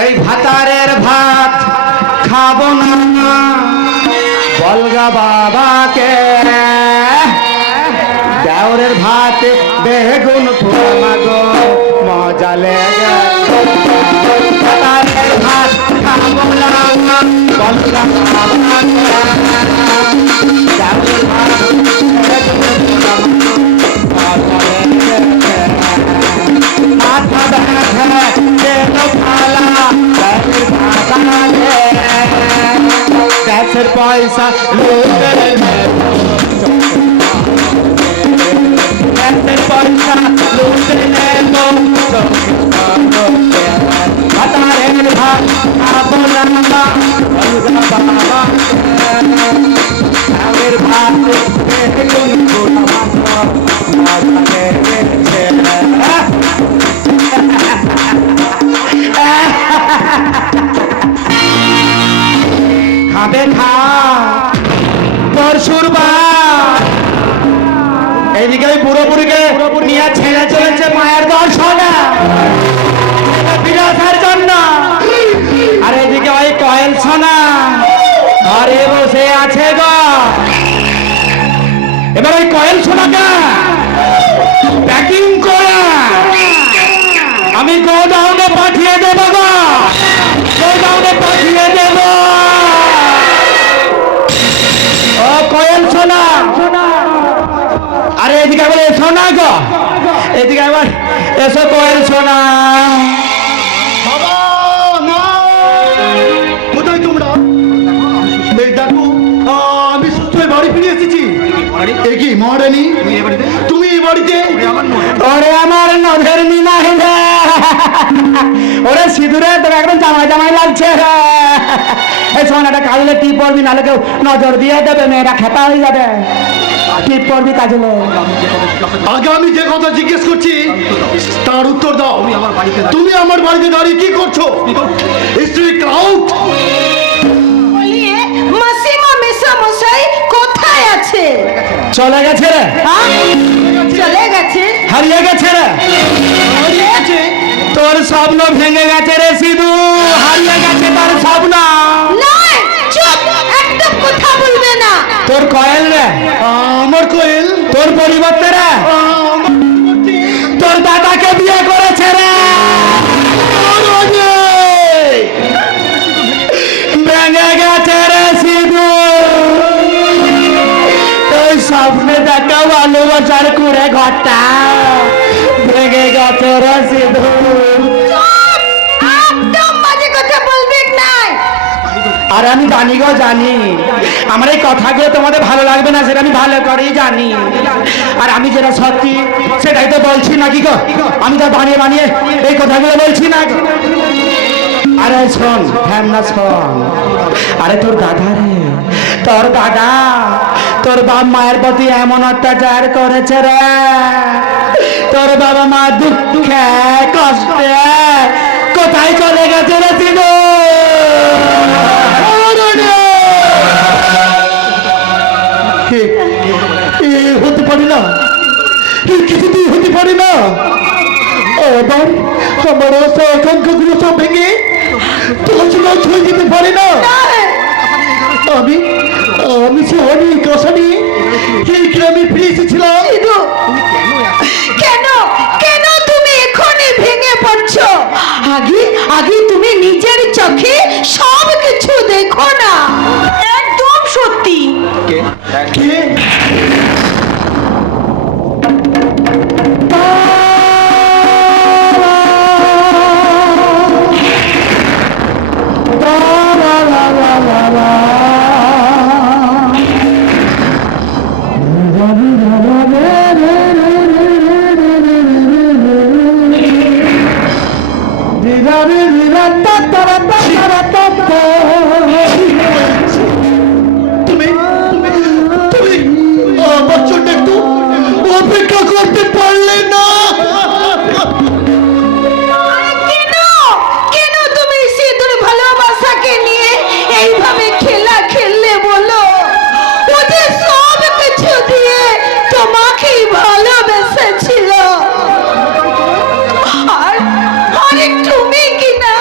এই ভাতারের ভাত খাবো না বলগা বাবাকে দেওরের ভাত বেগুন পোড়া গো মজা লেগে ভাতারের ভাত খাবো না বলগা বাবাকে দেওরের ভাত বেগুন পোড়া মজা লেগে মাথা ব্যথা দেল ফালা দেশের পয়সা লুটে দেশের পয়সা লুটে নেবো ভাতারের ভাত খাবো না বলগা বাবা দেওরের ভাত বেগুন পোড়া মজা লেগেছে খাবে খা পরশুর এইদিকে ওই পুরোপুরিকে নিয়ে ছেড়ে চলেছে মায়ের দর্শনে বিরাসার জন্য আর এদিকে ওই কয়েল সোনা ঘরে বসে আছে গো এবার ওই কয়েল সোনাকে প্যাকিং করে আমি গোডাউনে পাঠিয়ে দেবো গো গোডাউনে পাঠিয়ে দেব ও কোয়েল সোনা আরে এদিকে বলে সোনা গো এদিকে আবার এসো কোয়েল সোনা বাবা না কোথায় তোমরা এই দেখো আমি সুস্থ হয়ে বাড়ি ফিরে এসেছি এ কি মহারানী তুমি এই বাড়িতে ওরে আমার নজর নিমা হেলে ওরে সিঁদুরে তোর একদম জামাই জামাই লাগছে এই সোনাটা কাজলে টিপ পড়বি নাহলে কেউ নজর দিয়ে দেবে মেয়েরা খেপা হয়ে যাবে টিপ পড়বি কাজলে আগে আমি যে কথা জিজ্ঞেস করছি তার উত্তর দাও তুমি আমার বাড়িতে দাঁড়িয়ে কি করছো স্ট্রিক আউট মাসিমা মেসা মশাই কোথায় আছে চলে গেছে রে চলে গেছে হারিয়ে গেছে রে তোর স্বপ্ন ভেঙে গেছে রে সিধু হারিয়ে গেছে তোর স্বপ্ন নয় চুপ একদম কথা বলবে না তোর কয়েল রে আমার কোয়েল তোর পরিবর্তে রে তোর দাদাকে বিয়ে করেছে রে ভেঙে গেছে রে সিধু তোর স্বপ্নে দেখা ভালোবাসার কুড়ে ঘরটা ভেঙে গেছে রে সিধু একদম বাজে কথা বলবেন না আর আমি জানি গো জানি আমার এই কথাগুলো তোমাদের ভালো লাগবে না সেটা আমি ভালো করেই জানি আর আমি যেটা সত্যি সেটাই তো বলছি নাকি গো আমি তো বানিয়ে বানিয়ে এই কথাগুলো বলছি না আরে শোন হ্যাঁ না শোন আরে তোর দাদা রে তোর দাদা তোর বাপ মায়ের প্রতি এমন অত্যাচার করেছে রে তোর বাবা মা দুঃখে কষ্টে কোথায় চলে গেছে রে তিনি হতে পারি না কিছুতেই হতে পারি না এবার আমার আকাঙ্ক্ষাগুলো সব ভেঙে তছনছ হয়ে যেতে পারে না আমি আমি সে অনেক আশা নিয়ে এই গ্রামে ফিরে এসেছিলাম কেন কেন তুমি এখনই ভেঙে পড়ছো আগে আগে তুমি নিজের চোখে সব কিছু দেখো না একদম সত্যি কে তুমি তুমি আমার জন্য একটু অপেক্ষা করতে পারলে না কেন কেন তুমি সিঁদুর ভালোবাসাকে নিয়ে এইভাবে খেলা খেললে বলো ওদের সব কিছু দিয়ে তোমাকেই ভালোবেসেছিল আর আরে তুমি কি না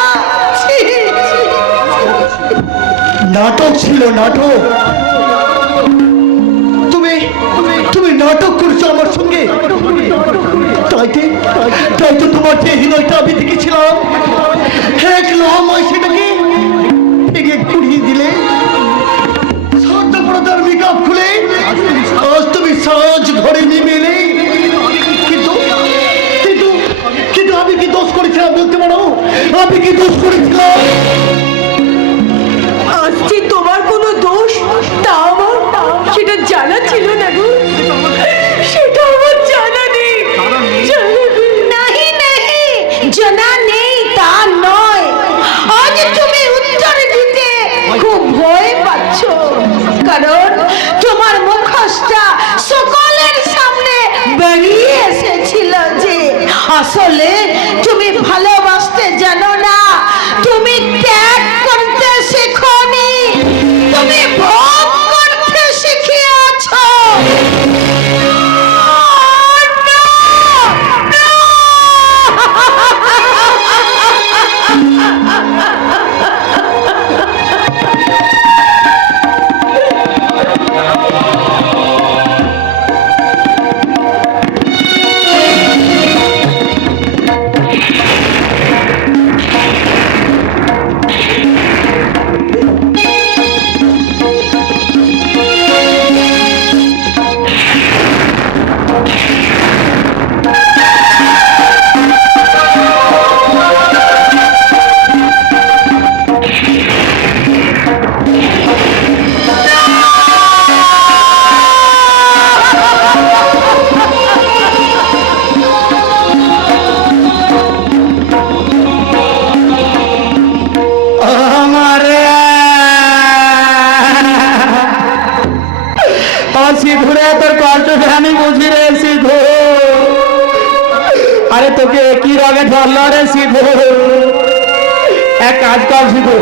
নাটক ছিল, নাটক। তুমি তুমি নাটক করছো আমার সঙ্গে। তাই তো তোমার যে হৃদয়টা আমি দেখেছিলাম, আমায় সেটাকে ভেঙে কুড়িয়ে দিলে। স্বার্থপরতার মেকআপ খুলে আজ তুমি সাজ ঘরে নেমে এলে। কিন্তু কিন্তু কিন্তু আমি কি দোষ করেছিলাম বলতে পারো? আমি কি দোষ করেছিলাম? আজকে তোমার কোনো দোষ তা আমার সেটা জানা ছিল না গো, সেটা আমার জানা নেই। নাহি নাহি, জানা নেই তা নয়, আজ তুমি উত্তর দিতে খুব ভয় পাচ্ছ, কারণ তোমার মুখোশটা সকলের সামনে বেরিয়ে এসেছিল যে আসলে তুমি ভালোবাসতে জানো না, তুমি ত্যাগ করতে শেখোনি, তুমি ভোগ করতে শিখিয়েছ। সিধুরে তোর কষ্টটা আমি বুঝি রে সিধু। আরে তোকে কি রঙে ধরলো রে সিধু? এক কাজ কর সিধু,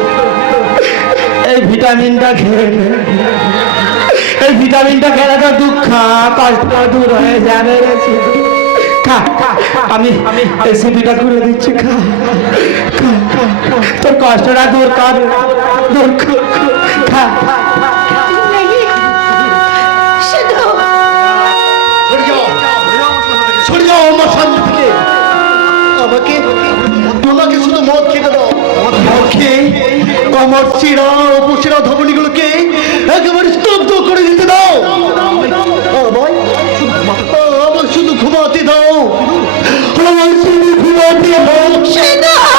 এই ভিটামিনটা খেয়ে নে। এই ভিটামিনটা খেলে তো দুঃখ কষ্ট দূর হয়ে যাবে রে সিধু। খা, আমি রেসিপিটা করে দিচ্ছি, খা খা, তোর কষ্টটা দূর কর, দূর কর, খা। আমার সামনে থেকে আমাকে শুধু মদ খেতে দাও। মদ খেয়ে আমার চিরা উপচিরা ধমনীগুলোকে একেবারে স্তব্ধ করে দিতে দাও। আমার শুধু ঘুমাতে দাও, আমার শুধু ঘুমাতে দাও।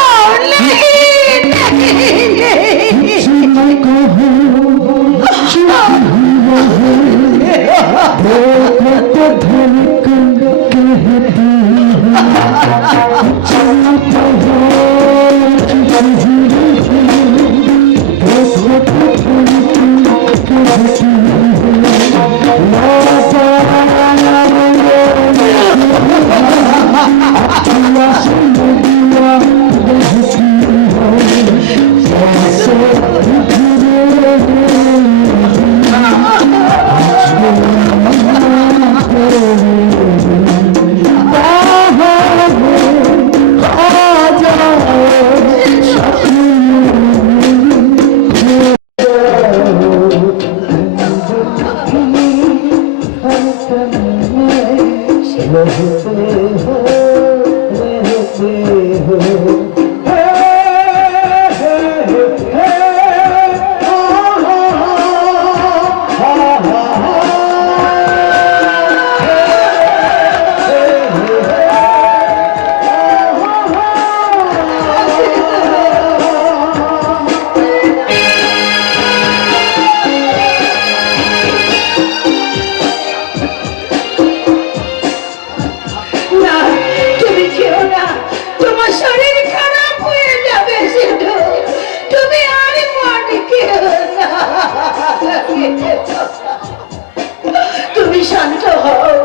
তুমি শান্ত হও,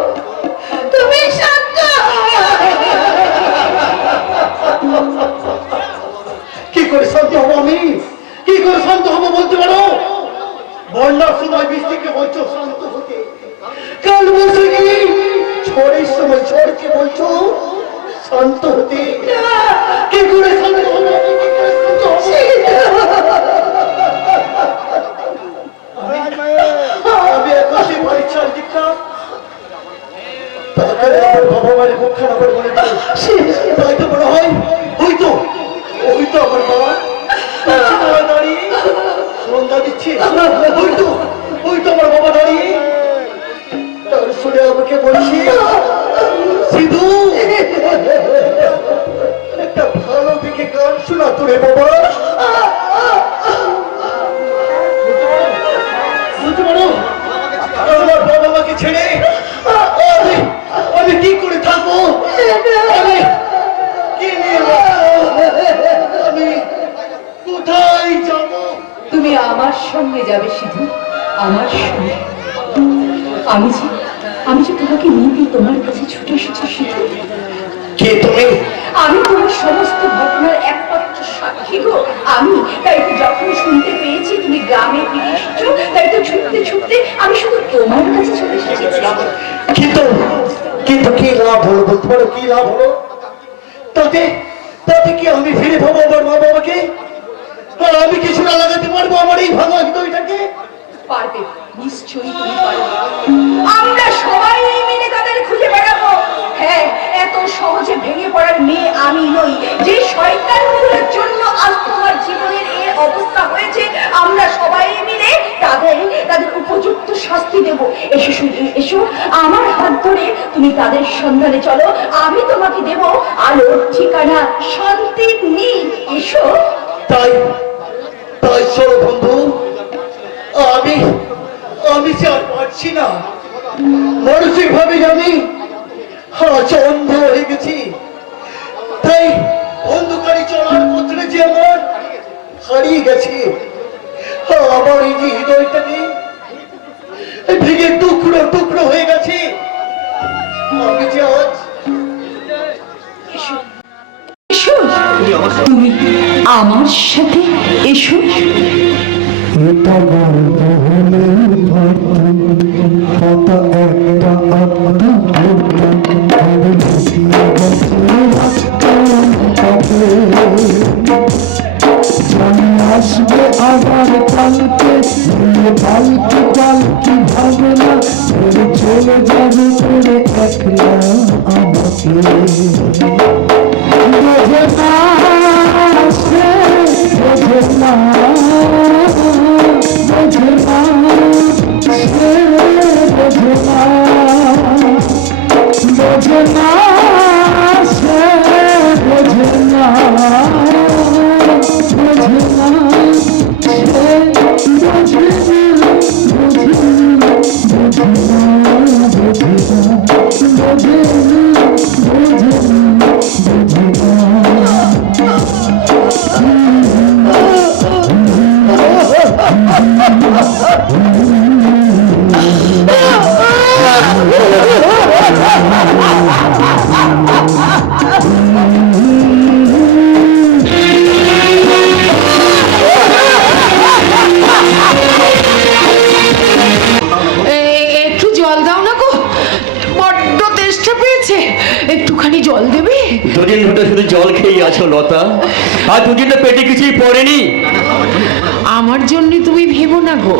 তুমি শান্ত কি করে শান্ত হবো আমি? কি করে শান্ত হবো বলতে পারো? বন্যার সময় বৃষ্টিকে বলছো শান্ত হতে, কাল বৈশাখী ঝড়ের সময় ঝড়কে বলছো শান্ত হতে। কি করে শান্ত হবো? তো আমার বাবা দাঁড়িয়ে সন্ধ্যা দিচ্ছে। ওই তো আমার বাবা দাঁড়িয়ে, তার শুনে আমাকে বলছি, সিধু একটা ভালো দিকে গান শোনা তো রে বাবা। বুঝতে পারো আমার বাবা মাকে ছেড়ে আমি কি করে থাকবো, আমি কি নিয়ে আমি কোথায় যাবো? তুমি আমার সঙ্গে যাবে সিধু, আমার সঙ্গে। আমি যে তোমাকে নিয়ে তোমার কাছে ছুটে এসেছি সিধু। কে তুমি? আমি তোমার সমস্ত ঘটনার একমাত্র সাক্ষী গো। তাই তো যখন শুনতে পেয়েছি তুমি গ্রামে ফিরে এসেছো, তাই তো ছুটতে ছুটতে আমি শুধু তোমার কাছে চলে এসেছি। কিন্তু কিন্তু কি লাভ হলো বলতে পারো? কি লাভ হলো? তাতে তাতে কি আমি ফিরে পাবো আমার মা বাবাকে? আমি কিছু না লাগাতে পারবো আমার এই ভাঙা হৃদয়টাকে? পারবে, নিশ্চয়ই তুমি পারবে। আমরা সবাই মিলে তাদের খুঁজে বেড়াবো। হ্যাঁ, এত সহজে ভেঙে পড়ার মেয়ে আমি নই। যে শয়তানগুলোর জন্য আজ তোমার জীবনের এই অবস্থা হয়েছে, আমরা সবাই মিলে তাদের উপযুক্ত শাস্তি দেব। এসো শুধু এসো, আমার হাত ধরে তুমি তাদের সন্ধানে চলো। আমি তোমাকে দেব আলোর ঠিকানা, শান্তির নীড়। এসো। তাই তাই চলো বন্ধু, আমি যে আর পারছি না। মানসিক ভাবে আমি অন্ধ হয়ে গেছি। তাই অন্ধকারে চলার পথে যে আমার হারিয়ে গেছে, আমার এই যে হৃদয়টাকে ভেঙে টুকরো টুকরো হয়ে গেছে। আমি যে আজ এসো, তুমি আমার সাথে এসো। এটা গল্প হলে পাতা একটা আত্মা আসবে আবার কালকে, পালকি পালকি ভাবে না, চলে যাবে করে একলা আমাকে। বোঝে না সে, বোঝে না, বোঝে না সে, বোঝে না, বোঝে না সে, বোঝে না, বোঝে না সে, বোঝে না, বোঝে না, বোঝে না, বোঝে না, বোঝে না। একটু জল দাও না গো, বড্ড তেষ্টা পেয়েছে। একটুখানি জল দেবে? দুদিন ধরে শুধু জল খেয়ে আছো লতা, আর দুদিন তো পেটে কিছুই পড়েনি। আমার জন্য তুমি ভেবো না গো,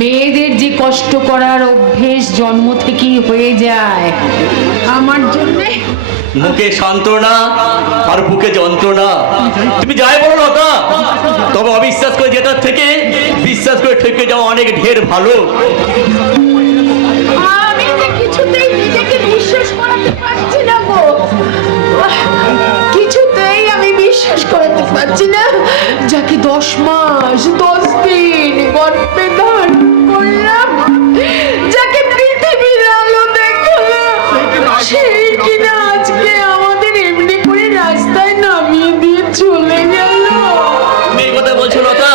মেয়েদের যে কষ্ট করার অভ্যেস জন্ম থেকেই হয়ে যায়, আমার জন্য মুখে সান্ত্বনা আর বুকে যন্ত্রণা। তুমি যাই বলো লতা, তবে অবিশ্বাস করে যেটার থেকে বিশ্বাস করে ঠকে যাওয়া অনেক ঢের ভালো। আমি যে কিছুতেই নিজেকে বিশ্বাস করাতে পারছি না গো, কিছুতেই আমি বিশ্বাস করাতে পারছি না। যাকে 10 মাস 10 দিন গর্ভে ধারণ করলাম, যাকে পৃথিবীর আলো দেখালাম, সেই কিনা আজকে আমাদের এমনি করে রাস্তায় নামিয়ে দিয়ে চলে গেল। তুমি এই কথা বলছো লতা,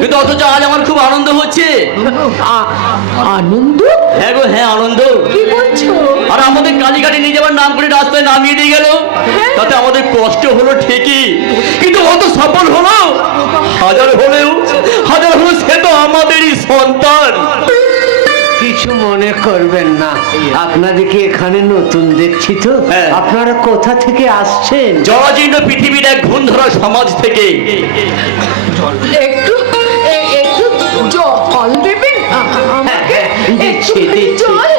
কিন্তু অথচ আজ আমার খুব আনন্দ হচ্ছে। আনন্দ? হ্যাঁ গো হ্যাঁ, আনন্দ। কি বলছো? আর আমাদের কালীঘাটে নিয়ে যাওয়ার নাম করে রাস্তায় নামিয়ে দিয়ে গেল, তাতে আমাদের কষ্ট হলো ঠিকই, কিন্তু অত সফল হলো। হাজার হলেও সে তো আমাদেরই সন্তান। কিছু মনে করবেন না, আপনাদেরকে এখানে নতুন দেখছি তো। হ্যাঁ। আপনারা কোথা থেকে আসছেন? জরাজীর্ণ পৃথিবীর এক ঘুণ ধরা সমাজ থেকে। একটু জল দেবেন আমাকে? দিচ্ছি একটুখানি দিচ্ছি। জল?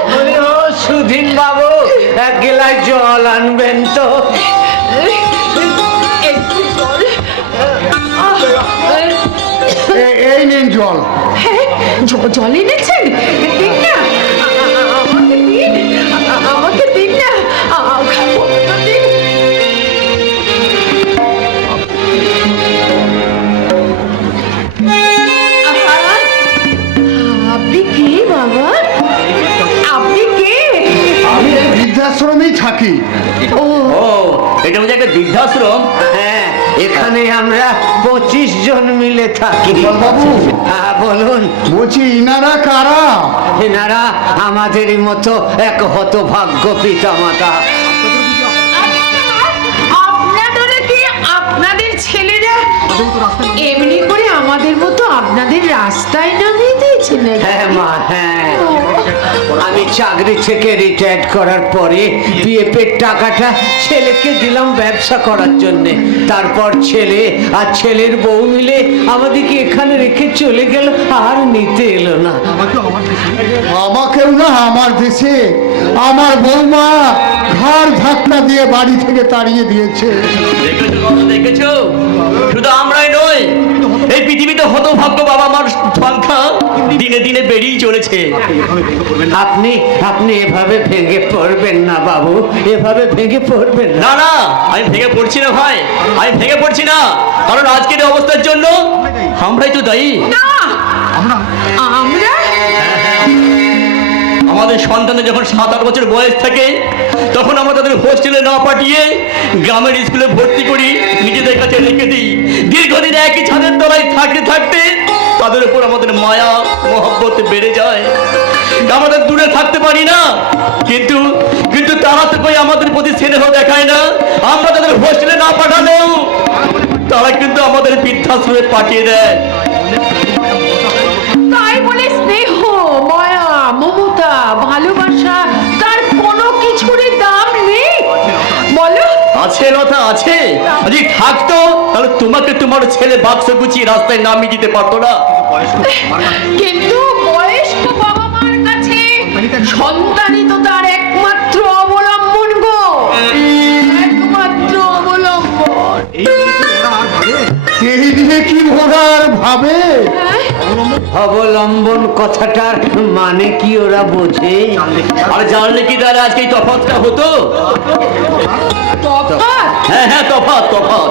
ও সুধীন বাবু, এক গেলায় জল আনবেন তো? একটু জল জল। হ্যাঁ, জল এনেছেন? দিন না, আমাকে দিন, আমাকে দিন না, খাবো তো দিন। আপনি কে বাবা? আপনি কে? আমি এই বৃদ্ধাশ্রমেই থাকি। ও, ও, এটা বুঝি একটা বৃদ্ধাশ্রম? হ্যাঁ, এখানে আমরা 25 জন মিলে থাকি। বাবু। হ্যাঁ, বলুন। বলছি ইনারা কারা? এনারা আমাদেরই মতো এক হতভাগ্য পিতামাতা। আপনারা কি আপনাদের ছেলেরা এমনি করে আমাদের মতো আপনাদের রাস্তায় নামিয়ে দিয়েছেন নাকি? হ্যাঁ মা, হ্যাঁ। আমি চাকরি থেকে রিটায়ার্ড করার পরে বিএফের টাকাটা ছেলেকে দিলাম ব্যবসা করার জন্য। তারপর ছেলে আর ছেলের বউ মিলে আমাদেরকে এখানে রেখে চলে গেল, আর নিতে এলো না। আমাকেও না আমার দেশে আমার বৌমা ঘাড় ধাক্কা দিয়ে বাড়ি থেকে তাড়িয়ে দিয়েছে। দেখেছো বাবা, দেখেছো? শুধু আমরাই নই, এই পৃথিবীতে হতভাগ্য বাবা মার সংখ্যা দিনে দিনে বেড়েই চলেছে। আপনি আপনি এভাবে ভেঙে পড়বেন না বাবু, এভাবে ভেঙে পড়বেন না। না না, আমি ভেঙে পড়ছি না ভাই, আমি ভেঙে পড়ছি না, কারণ আজকের এই অবস্থার জন্য আমরাই তো দায়ী। না, আমরা আমাদের সন্তানের যখন 7-8 বছর বয়স থাকে, তখন আমরা তাদের হোস্টেলে না পাঠিয়ে গ্রামের স্কুলে ভর্তি করি, নিজেদের কাছে রেখে দিই। দীর্ঘদিন একই ছাদের তলায় থাকতে থাকতে তাদের উপর আমাদের মায়া মহব্বত বেড়ে যায়। আমাদের দূরে থাকতে পারি না, কিন্তু কিন্তু তারা তো কই আমাদের প্রতি স্নেহ দেখায় না। আমরা তাদের হোস্টেলে না পাঠালেও তারা কিন্তু আমাদের বৃদ্ধাশ্রমে পাঠিয়ে দেয়। তাই বলে স্নেহ, মায়া, মমতা, ভালোবাসা তার কোনো কিছুরই দাম নেই বলো? আছে লতা, আছে। যদি থাকতো তাহলে তোমাকে তোমার ছেলে বাক্স গুছিয়ে রাস্তায় নামিয়ে দিতে পারতো না। কিন্তু বয়স্ক বাবা মার কাছে সন্তানই তো তার একমাত্র অবলম্বন গো, একমাত্র অবলম্বন। এই দিনে কি ওরা আর ভাবে? হ্যাঁ? অবলম্বন কথাটার মানে কি ওরা বোঝে? আর জানলে কি তাহলে আজকে এই তফাৎটা হতো? তফাৎ? হ্যাঁ হ্যাঁ, তফাৎ তফাৎ।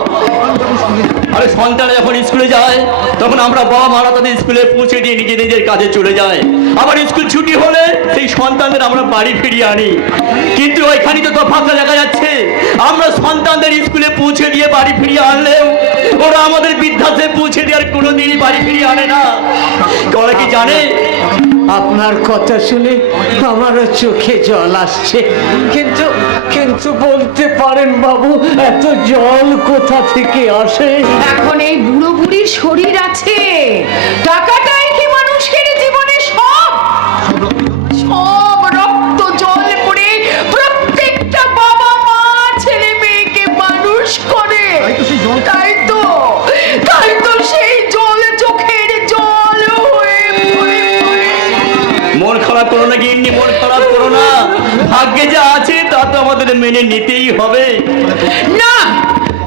আরে সন্তান যখন স্কুলে যায়, তখন আমরা বাবা মারা তাদের স্কুলে পৌঁছে দিয়ে নিজে নিজের কাজে চলে যায়। আবার স্কুল ছুটি হলে সেই সন্তানদের আমরা বাড়ি ফিরিয়ে আনি। কিন্তু ওইখানে তো তফাৎটা দেখা যাচ্ছে, আমরা সন্তানদের স্কুলে পৌঁছে দিয়ে বাড়ি ফিরিয়ে আনলেও ওরা আমাদের বৃদ্ধাশ্রমে পৌঁছে দিয়ে আর কোনোদিনই বাড়ি ফিরিয়ে আনে না। ওরা কি জানে? আপনার কথা শুনে আমারও চোখে জল আসছে, কিন্তু কিন্তু বলতে পারেন বাবু, এত জল কোথা থেকে আসে? এখন এই বুড়ো বুড়ির শরীর আছে, টাকাটাই কি মানুষের জীবনে সব? সব রক্ত জল করে প্রত্যেকটা বাবা মা ছেলে মেয়েকে মানুষ করে। তাই তো সেই জল চোখের জল হয়ে পড়ে পড়ে। মন খারাপ করো না গিন্নি, মন খারাপ করো না। ভাগ্যে যা আছে তা তো আমাদের মেনে নিতেই হবে। না,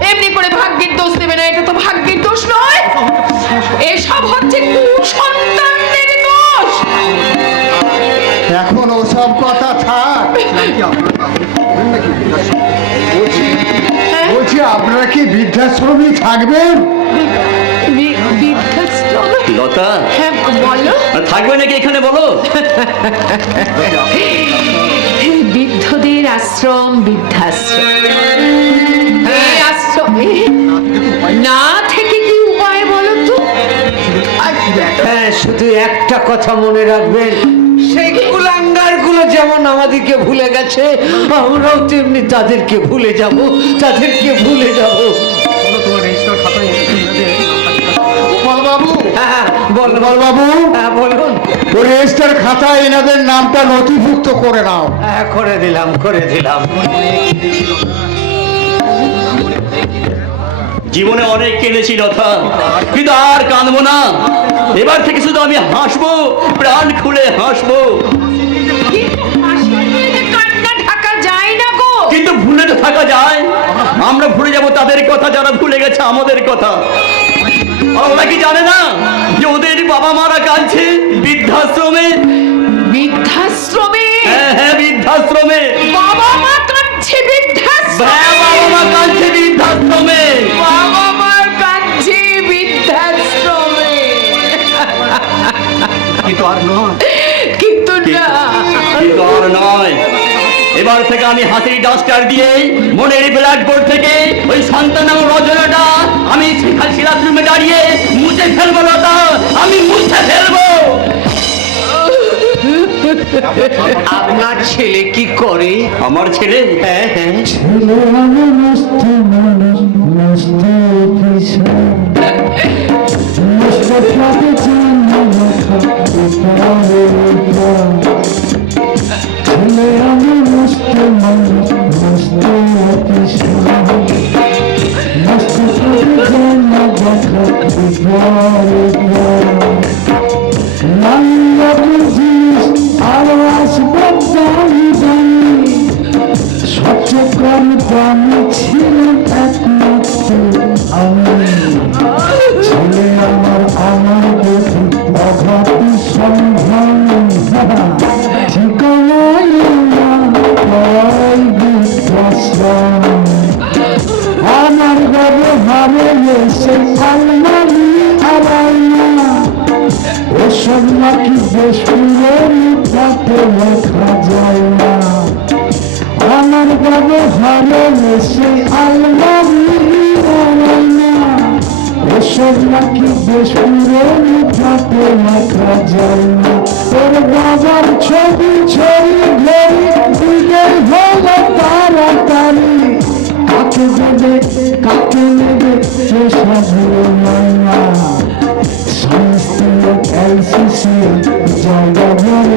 এমনি করে ভাগ্যের দোষ দেবে না, এটা তো ভাগ্যের দোষ নয়, এসব হচ্ছে কুসন্তানদের দোষ। এখন ওসব কথা থাক। বলছি আপনারা কি বৃদ্ধাশ্রমে থাকবেন? বৃদ্ধাশ্রম? লতা, হ্যাঁ বলো। আর থাকবে নাকি এখানে বলো? বৃদ্ধদের আশ্রম, বৃদ্ধাশ্রম, এই আশ্রমে না থেকে কি উপায় বলো তো? হ্যাঁ, শুধু একটা কথা মনে রাখবেন, সেই কুলাঙ্গার গুলো যেমন আমাদেরকে ভুলে গেছে, আমরাও তেমনি তাদেরকে ভুলে যাব, তাদেরকে ভুলে যাব। গোপালবাবু, হ্যাঁ বলুন। গোপালবাবু, হ্যাঁ বলুন। ওই রেজিস্টার খাতায় এনাদের নামটা নথিভুক্ত করে নাও। হ্যাঁ, করে দিলাম, করে দিলাম। জীবনে অনেক কেঁদেছি লতা, কিন্তু আর কাঁদবো না। এবার থেকে শুধু আমি হাসবো, প্রাণ খুলে হাসবো। কিন্তু হাসির মেয়েতে কান্না ঢাকা যায় না গো। কিন্তু ভুলে তো থাকা যায়। আমরা ভুলে যাব তাদের কথা যারা ভুলে গেছে আমাদের কথা। আর ওরা কি জানে না যে ওদের বাবা মারা কাঁদছে বৃদ্ধাশ্রমে? বৃদ্ধাশ্রমে? হ্যাঁ হ্যাঁ, বৃদ্ধাশ্রমে। বাবা মা কাঁদছে বৃদ্ধাশ্রমে? হ্যাঁ, বাবা মা কাঁদছে বৃদ্ধাশ্রমে। বাবা মা কাঁদছে বৃদ্ধাশ্রমে। কিন্তু আর নয়, কিন্তু না, কিন্তু আর নয়, এবার থেকে আমি হাসির ডাস্টার দিয়ে মনের ব্ল্যাকবোর্ড থেকে ওই সন্তান নাম রচনাটা আমি শিলাশ্রমে দাঁড়িয়ে মুছে ফেলবো লতা, আমি মুছে ফেলবো। আপনার ছেলে কি করে? আমার ছেলে? হ্যাঁ হ্যাঁ, ছেলে আমি মস্ত মানুষ, মস্ত অফিসার, মস্ত খাতে জানা লেখা উপারে উপার। ছেলে আমি মস্ত মানুষ, মস্ত অফিসার, মস্ত খাতে জানা লেখা উপারে উপার। নান্দপুর জিনিস আরো আসবে দামি দামি, সবচেয়ে কম দামি ছিল একমাত্র আমি। ছেলে আমার গতি অঘাতি সম্ভ্রম, ঠিকানায় আমার বৃদ্ধাশ্রম। আমার ব্যবহারে এসে আলমারি আর আয়না, ওসব নাকি বেশ পুরোনো লেখা যায় না। আমার ব্যবহারে এসে আলমারি আর আয়না, ওসব নাকি বেশ পুরোনো লেখা যায় না। তোর বাবার ছবি ছবি ঘড়ি দিকে হলো তাড়াতাড়ি, কাকে দেবে কাকে নেবে সেসব না। সমস্ত এলসিসি জায়গা বড়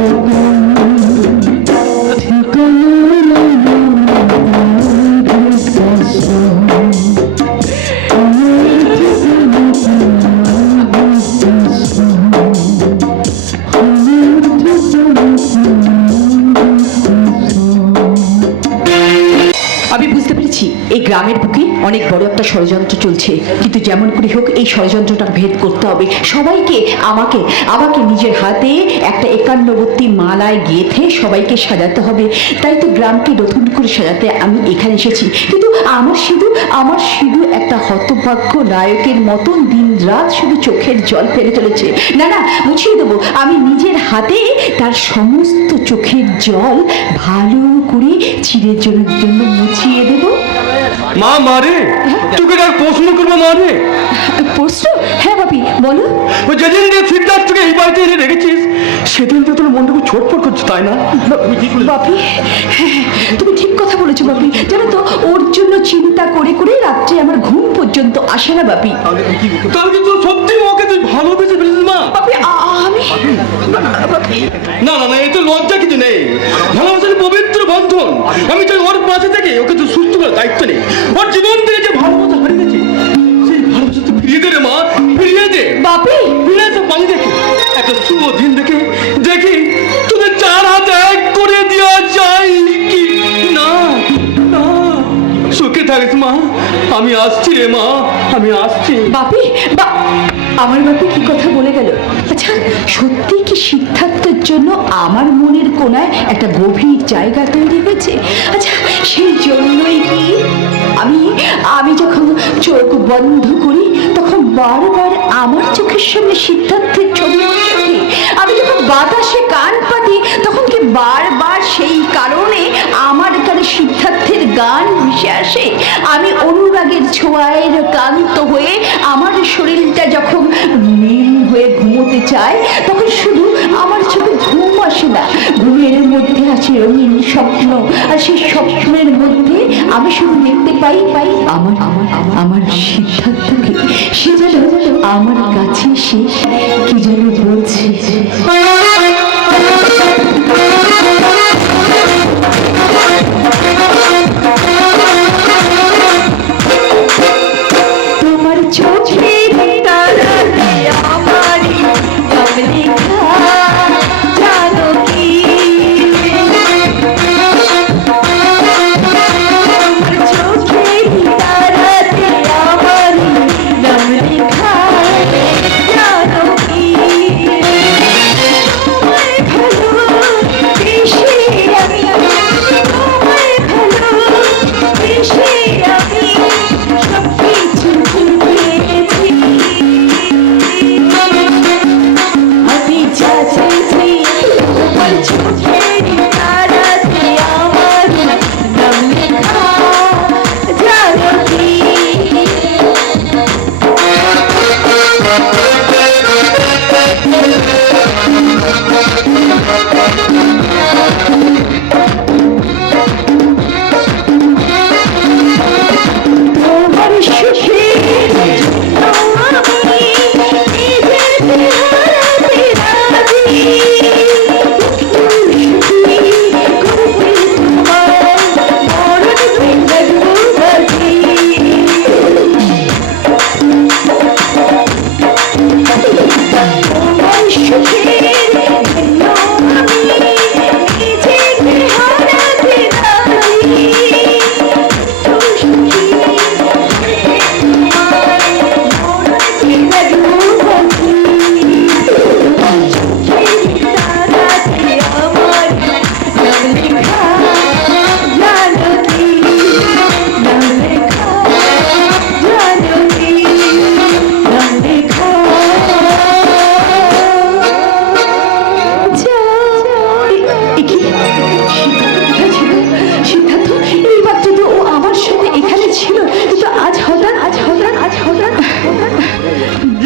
আমি বুঝতে পেরেছি এই গ্রামের বুকে অনেক বড় একটা ষড়যন্ত্র চলছে, কিন্তু যেমন করে হোক এই ষড়যন্ত্রটা ভেদ করতে হবে। সবাইকে আমাকে আমাকে নিজের হাতে একটা 91 মালায় গেঁথে সবাইকে সাজাতে হবে। তাই তো গ্রামকে নতুন করে সাজাতে আমি এখানে এসেছি। কিন্তু আমার শুধু একটা হতভাগ্য নায়কের মতন দিন রাত শুধু চোখের জল ফেলে চলেছে। না না, মুছিয়ে দেবো, আমি নিজের হাতে তার সমস্ত চোখের জল ভালো করে চিরের জন্য মুছিয়ে দেবো। মা মারে তোকে আর প্রশ্ন করবো মারে। প্রশ্ন? হ্যাঁ বাপি বলো। ও যেদিন দিয়ে সিদ্ধার্থকে এই বাড়িতে এনে রেখেছিস সেদিন তো তোর মনটা খুব ছটফট করছে, তাই না? বাপি, হ্যাঁ, তুমি ঠিক কথা বলেছো বাপি। জানো তো ওর জন্য চিন্তা করে করে রাত্রে আমার ঘুম পর্যন্ত আসে না বাপি। তাহলে কিন্তু সত্যি ওকে তুই ভালোবেসে ফেলেছিস মা? বাপি আমি না না না, এতে লজ্জা কিছু নেই। ভালোবাসার পবিত্র বন্ধন। আমি চাই ওর পাশে থেকে ওকে তুই সুস্থ করার দায়িত্ব নেই। ওর জীবন থেকে যে ভালোবাসা হারিয়েছে সেই ভালোবাসা তুই ফিরিয়ে দে রে মা, ফিরিয়ে দে বাপি। ফিরে তো পানি দেখে একটা শুভ দিন দেখে দেখি তোদের 4 হাত এক করে দেওয়া যায় কি না। না, সুখে থাকিস মা, আমি আসছি রে মা, আমি আসছি। বাপি আমার বাপি কি কথা বলে গেল। আচ্ছা, সত্যি কি সিদ্ধার্থের জন্য আমার মনের কোণায় একটা গভীর জায়গা তৈরি হয়েছে? আচ্ছা, সেই জন্যই কি আমি যখন চোখ বন্ধ করি তখন বারবার আমার চোখের সামনে সিদ্ধার্থের ছবি ওঠে? আমি যখন বাতাসে কান পাতি তখন কি বারবার সেই কারণে আমার কানে সিদ্ধার্থের গান ভেসে আসে? আমি অনুরাগের ছোঁয়ায় ক্লান্ত হয়ে আমার শরীরটা যখন নীল হয়ে ঘুমোতে চায় তখন শুধু আমার চোখে ঘুম আসে না, ঘুমের মধ্যে আছে রঙিন স্বপ্ন। আর সেই স্বপ্নের মধ্যে আমি শুধু দেখতে পাই আমার সিদ্ধার্থকে। সে যেন আমার কাছে সে কি যেন বলছে। তোমার চোখে তারাতে আমারই নাম লেখা, জানো কি? তোমার চোখে তারাতে আমারই নাম লেখা,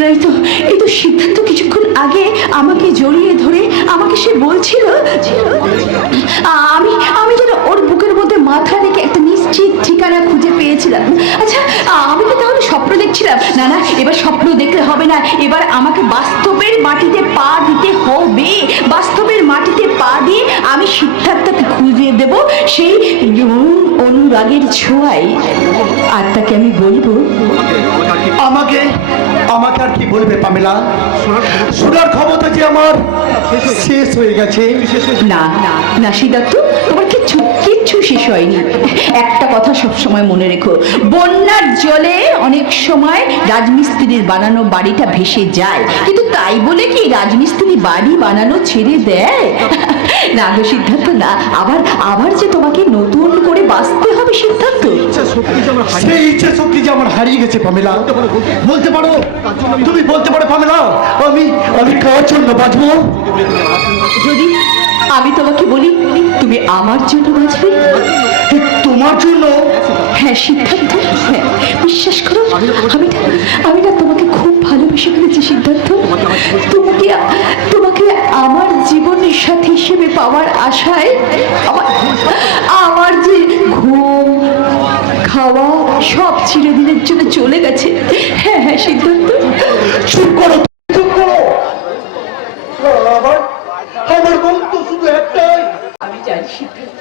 এই তো সিদ্ধার্থ কিছুক্ষণ আগে আমাকে জড়িয়ে ধরে আমাকে সে বলছিল আমি যেন ওর বুকের মধ্যে মাথা রেখে একটা নিশ্চিত ঠিকানা খুঁজে পেয়েছিলাম। আচ্ছা, আমি কি তাহলে স্বপ্ন দেখছিলাম? না না, এবার স্বপ্ন দেখলে হবে না, এবার আমাকে বাস্তবের মাটিতে পা দিতে হবে। বাস্তবের মাটিতে পা দিয়ে আমি সিদ্ধার্থকে খুঁজে দেব সেই অনুরাগের ছোঁয়ায়। আর তাকে আমি বলবো, আমাকে আমাকে আর কি বলবে পামেলা? শোনার ক্ষমতা যে আমার শেষ হয়ে গেছে। না না না সিদ্ধার্থ, তোমার কিচ্ছু কিচ্ছু শেষ হয়নি। একটা কথা সব সময় মনে রেখো, বন্যার জলে অনেক সময় রাজমিস্ত্রির বানানো বাড়িটা ভেসে যায়, কিন্তু তাই বলে কি রাজমিস্ত্রি বাড়ি বানানো ছেড়ে দেয়? না গো সিদ্ধার্থ, না। আবার যে তোমাকে নতুন করে বাঁচতে হবে সিদ্ধার্থ। সেই ইচ্ছে শক্তি যে আমার হারিয়ে গেছে পামেলা। বলতে পারো, তুমি বলতে পারো পামেলা, আমি কার জন্য বাঁচবো? যদি আমি তোমাকে বলি তুমি আমার জন্য বাঁচবে। তোমার জন্য? হ্যাঁ সিদ্ধার্থ, হ্যাঁ, বিশ্বাস করো, আমি না তোমাকে খুব ভালোবেসে ফেলেছি সিদ্ধার্থ। তোমাকে আমার জীবনের সাথী হিসেবে পাওয়ার আশায় আমার যে ঘুম খাওয়া সব চিরদিনের জন্য চলে গেছে। হ্যাঁ হ্যাঁ সিদ্ধার্থ। চুপ করো, চুপ করো। আমার মন তো শুধু একটাই। আমি জানি সিদ্ধার্থ,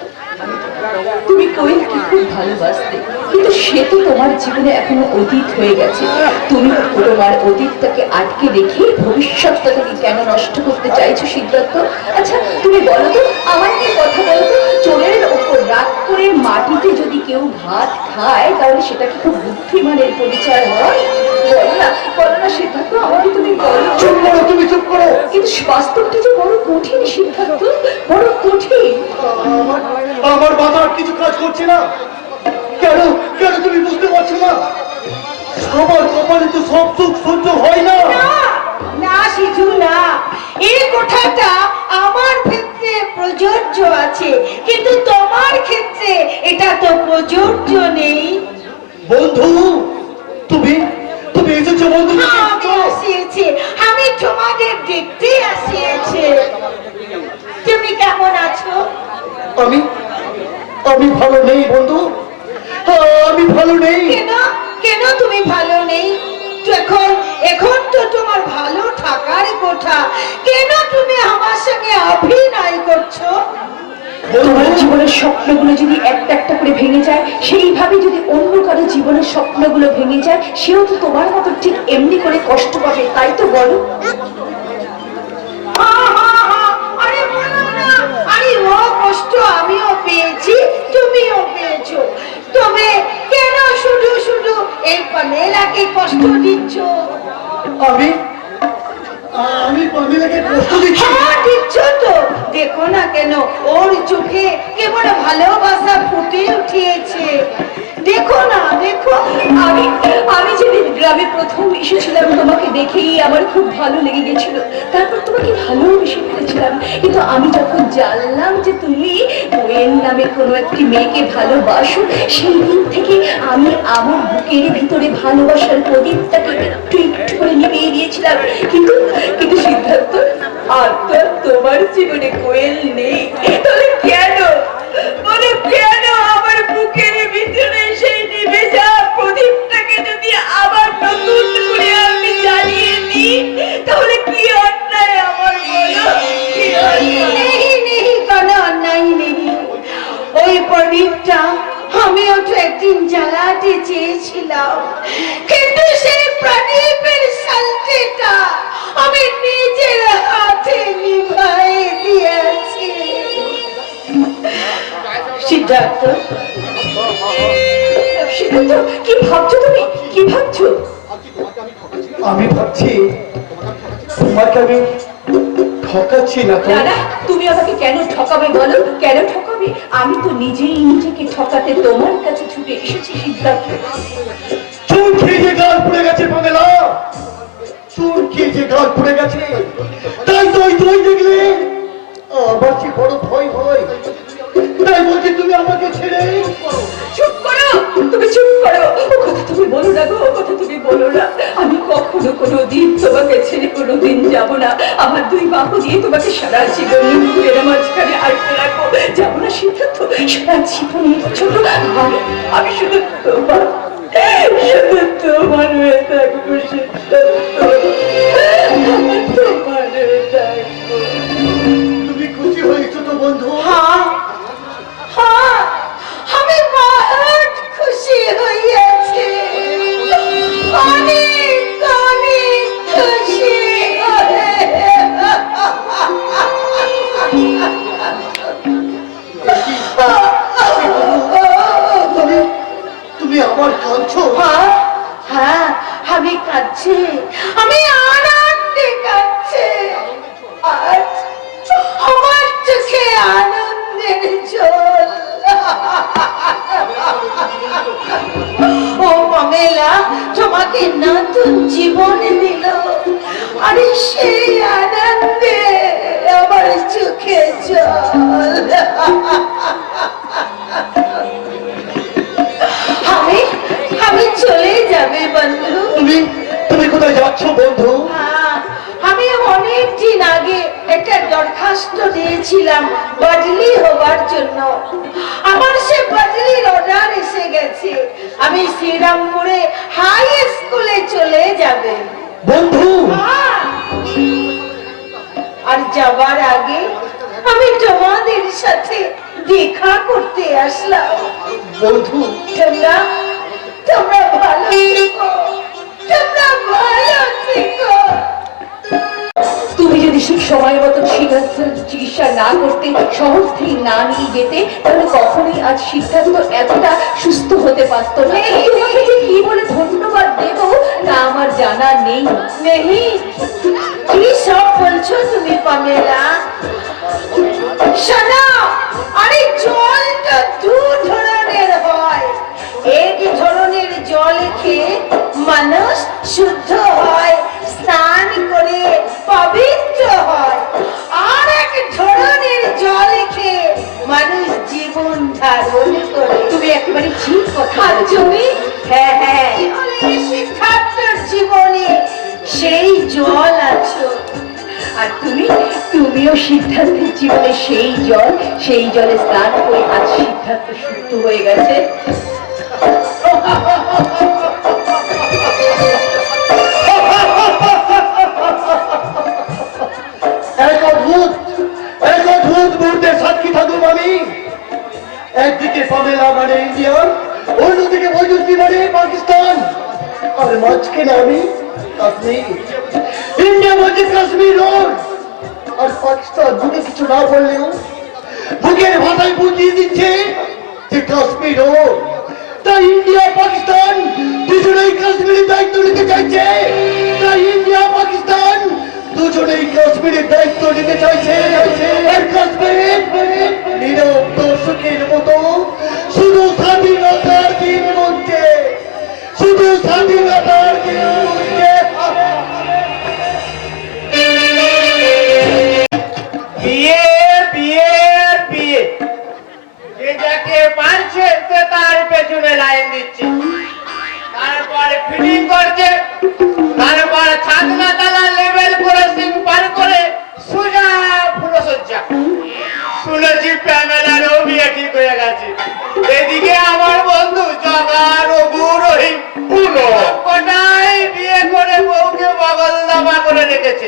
তুমি কোয়েলকে খুব ভালোবাসতে, কিন্তু সে তো তোমার জীবনে এখনো অতীত হয়ে গেছে। তুমি তোমার অতীতটাকে আটকে রেখে ভবিষ্যৎটাকে কেন নষ্ট করতে চাইছো সিদ্ধার্থ? আচ্ছা তুমি বলো তো, আমার কি কথা বলো তো, চোরের ওপর রাগ করে মাটিতে যদি কেউ ভাত খায় তাহলে সেটা কি খুব বুদ্ধিমানের পরিচয় হয়? বলো না সিদ্ধার্থ, আমাকে তুমি বলো। চুপ করো, তুমি চুপ করো। কিন্তু বাস্তবটা যে বড় কঠিন সিদ্ধার্থ, বড় কঠিন। আমার মাথার কিছু কাজ করছে না। কেন কেন তুমি বুঝতে পারছো না? সবার কপালে তো সব সুখ সহ্য হয় না। না সিধু না, এই কথাটা আমার ক্ষেত্রে প্রযোজ্য আছে, কিন্তু তোমার ক্ষেত্রে এটা তো প্রযোজ্য নেই। বন্ধু, তুমি তুমি এসেছো বন্ধু? আমি আসিয়েছি, আমি তোমাদের দেখতে আসিয়েছি। তুমি কেমন আছো? আমি ভালো নেই বন্ধু, আমি ভালো নেই। কেন কেন তুমি ভালো নেই? এখন তো তোমার ভালো থাকার কথা, কেন তুমি আমার সঙ্গে অভিনয় করছো? তোমার জীবনের স্বপ্নগুলো যদি একটা একটা করে ভেঙে যায়, সেইভাবে যদি অন্য কারো জীবনের স্বপ্নগুলো ভেঙে যায়, সেও তো তোমার মতো ঠিক এমনি করে কষ্ট পাবে, তাই তো বলো? আরে বলো না, আরে ও কষ্ট আমিও পেয়েছি, তুমিও পেয়েছো। তবে কেন শুধু শুধু এই পামেলাকে কষ্ট দিচ্ছ? আমি পামেলাকে কষ্ট দিচ্ছি? হ্যাঁ দিচ্ছ তো। দেখো না কেন ওর চোখে কেমন ভালোবাসা ফুটে উঠিয়েছে। দেখো না, দেখো। আমি যেদিন গ্রামে প্রথম এসেছিলাম তোমাকে দেখেই আমার খুব ভালো লেগে গেছিল, তারপর তোমাকে ভালোবেসে ফেলেছিলাম। কিন্তু আমি যখন জানলাম যে তুমি কোয়েল নামে কোনো একটি মেয়েকে ভালোবাসো, সেই দিন থেকে আমি আমার বুকের ভিতরে ভালোবাসার প্রদীপটাকে একটু একটু করে নিভিয়ে দিয়েছিলাম। কিন্তু সিদ্ধার্থ, আর তো তোমার জীবনে কোয়েল নেই, তাহলে কেন বলো, কেন আমার বুকের ভিতরে সেই নিভে যাওয়া প্রদীপটাকে যদি আবার নতুন করে আমি জ্বালিয়ে দিই, তাহলে কি অন্যায় আমার, বলো? কি অন্যায়? নেই, কোনো অন্যায় নেই। ওই প্রদীপটা আমিও তো একদিন জ্বালাতে চেয়েছিলাম, কিন্তু সেই প্রদীপের সালটেটা আমি নিজের হাতে নিভাই দিয়েছি। সিদ্ধার্থ, সিদ্ধার্থ, কি ভাবছো তুমি? কি ভাবছো? আমি ভাবছি তোমাকে আমি ঠকাচ্ছি না তো? দাদা, তুমি আমাকে কেন ঠকাবে বলো? কেন ঠকাবে? আমি তো নিজেই নিজেকে ঠকাতে তোমার কাছে ছুটে এসেছি সিদ্ধার্থ। চুন খেয়ে যে গাল পড়ে গেছে পামেলা, চুন খেয়ে যে গাল পড়ে গেছে, তাই তো ওই দই দেখলে আমার যে বড় ভয় হয়। তাই বলছি তুমি আমাকে ছেড়ে চুপ করো। তুমি চুপ করো, ও কথা তুমি বলো না গো, ও কথা তুমি বলো না। আমি কখনো কোনোদিন তোমাকে ছেড়ে কোনোদিন যাব না। আমার দুই বাহু দিয়ে তোমাকে সারা জীবন ঘুরে মাঝখানে আটকে রাখবো, যাবো না সিদ্ধার্থ, সারা জীবনের জন্য আমি শুধু তোমার হয়ে থাকবো সিদ্ধার্থ, তোমার হয়ে থাকবো। তুমি খুশি হয়েছো তো বন্ধু? হ্যাঁ হ্যাঁ, আমি বহুত খুশি হইয়াছি, অনেক অনেক খুশি তুমি আমার কাঁদছো? হ্যাঁ হ্যাঁ, আমি কাঁদছি, আমি আনন্দে কাঁদছি। আজ আমার চোখে আনন্দের জল। ও পামেলা তোমাকে নতুন জীবন দিল, আরে সেই আনন্দে আমার চোখে জল। আমি চলে যাবে বন্ধু। তুমি কোথায় যাচ্ছ বন্ধু? হ্যাঁ, আমি অনেক দিন আগে একটা দরখাস্ত দিয়েছিলাম বদলি হবার জন্য। আমার সে বদলির অর্ডার এসে গেছে, আমি শ্রীরামপুরে হাই স্কুলে চলে যাবে বন্ধু হ্যাঁ। আর যাবার আগে আমি তোমাদের সাথে দেখা করতে আসলাম বন্ধু, তোমরা ভালো থেকো, তোমরা ভালো থেকো। তুমি যদি ঠিক সময় মতো চিকিৎসা না করতে, শহর থেকে না নিয়ে যেতে, তাহলে কখনোই আজ সিদ্ধার্থ এতটা সুস্থ হতে পারত না। তোমাকে যে কি বলে ধন্যবাদ দেব তা আমার জানা নেই। নেহি, কি সব বলছো তুমি পামেলা? শোনো, আরে জলটা দু ধরনের হয়। এক ধরনের জল খেয়ে মানুষ শুদ্ধ হয়, স্নান করে পবিত্র হয়, আর এক ধরনের জল খেয়ে মানুষ জীবন ধারণ করে। তুমি একেবারে ঠিক কথা আর বলেছো। তুমি? হ্যাঁ হ্যাঁ, সিদ্ধার্থের জীবনে সেই জল আছো। আর তুমিও সিদ্ধার্থের জীবনে সেই জলে স্নান করে আজ সিদ্ধার্থ শুদ্ধ হয়ে গেছে। এক অদ্ভুত মুহূর্তের সাক্ষী থাকুন আমি। একদিকে পামেলা মানে ইন্ডিয়ান, অন্যদিকে বৈদ্যুতি মানে পাকিস্তান, আর মাঝখানে আমি কাশ্মীর। ইন্ডিয়া বলছে কাশ্মীর রোড, আর পাকিস্তান বুকে কিছু না বললেও বুকের ভাষায় বুঝিয়ে দিচ্ছে যে কাশ্মীর রোড। তাই ইন্ডিয়া পাকিস্তান দুজনেই কাশ্মীরের দায়িত্ব নিতে চাইছে। তাই ইন্ডিয়া পাকিস্তান দুজনেই কাশ্মীরের দায়িত্ব নিতে চাইছে। আর কাশ্মীর নীরব দর্শকের মতো শুধু স্বাধীনতার দিন মঞ্চে, শুধু স্বাধীনতার দিন মঞ্চে। বিয়ে বিয়ে বিয়ে, যে যাকে পারছে সে তার পেছনে লাইন দিচ্ছে, তারপর ফিটিং করছে, তারপর ছাদনা তালা লেভেল ক্রসিং পার করে সোজা ফুলসজ্জা। শুনেছি প্যামেলারও বিয়ে ঠিক হয়ে গেছে। এদিকে আমার বন্ধু জগা, রঘু, রহিম কোটাই বিয়ে করে বউকে বগল দামা করে রেখেছে।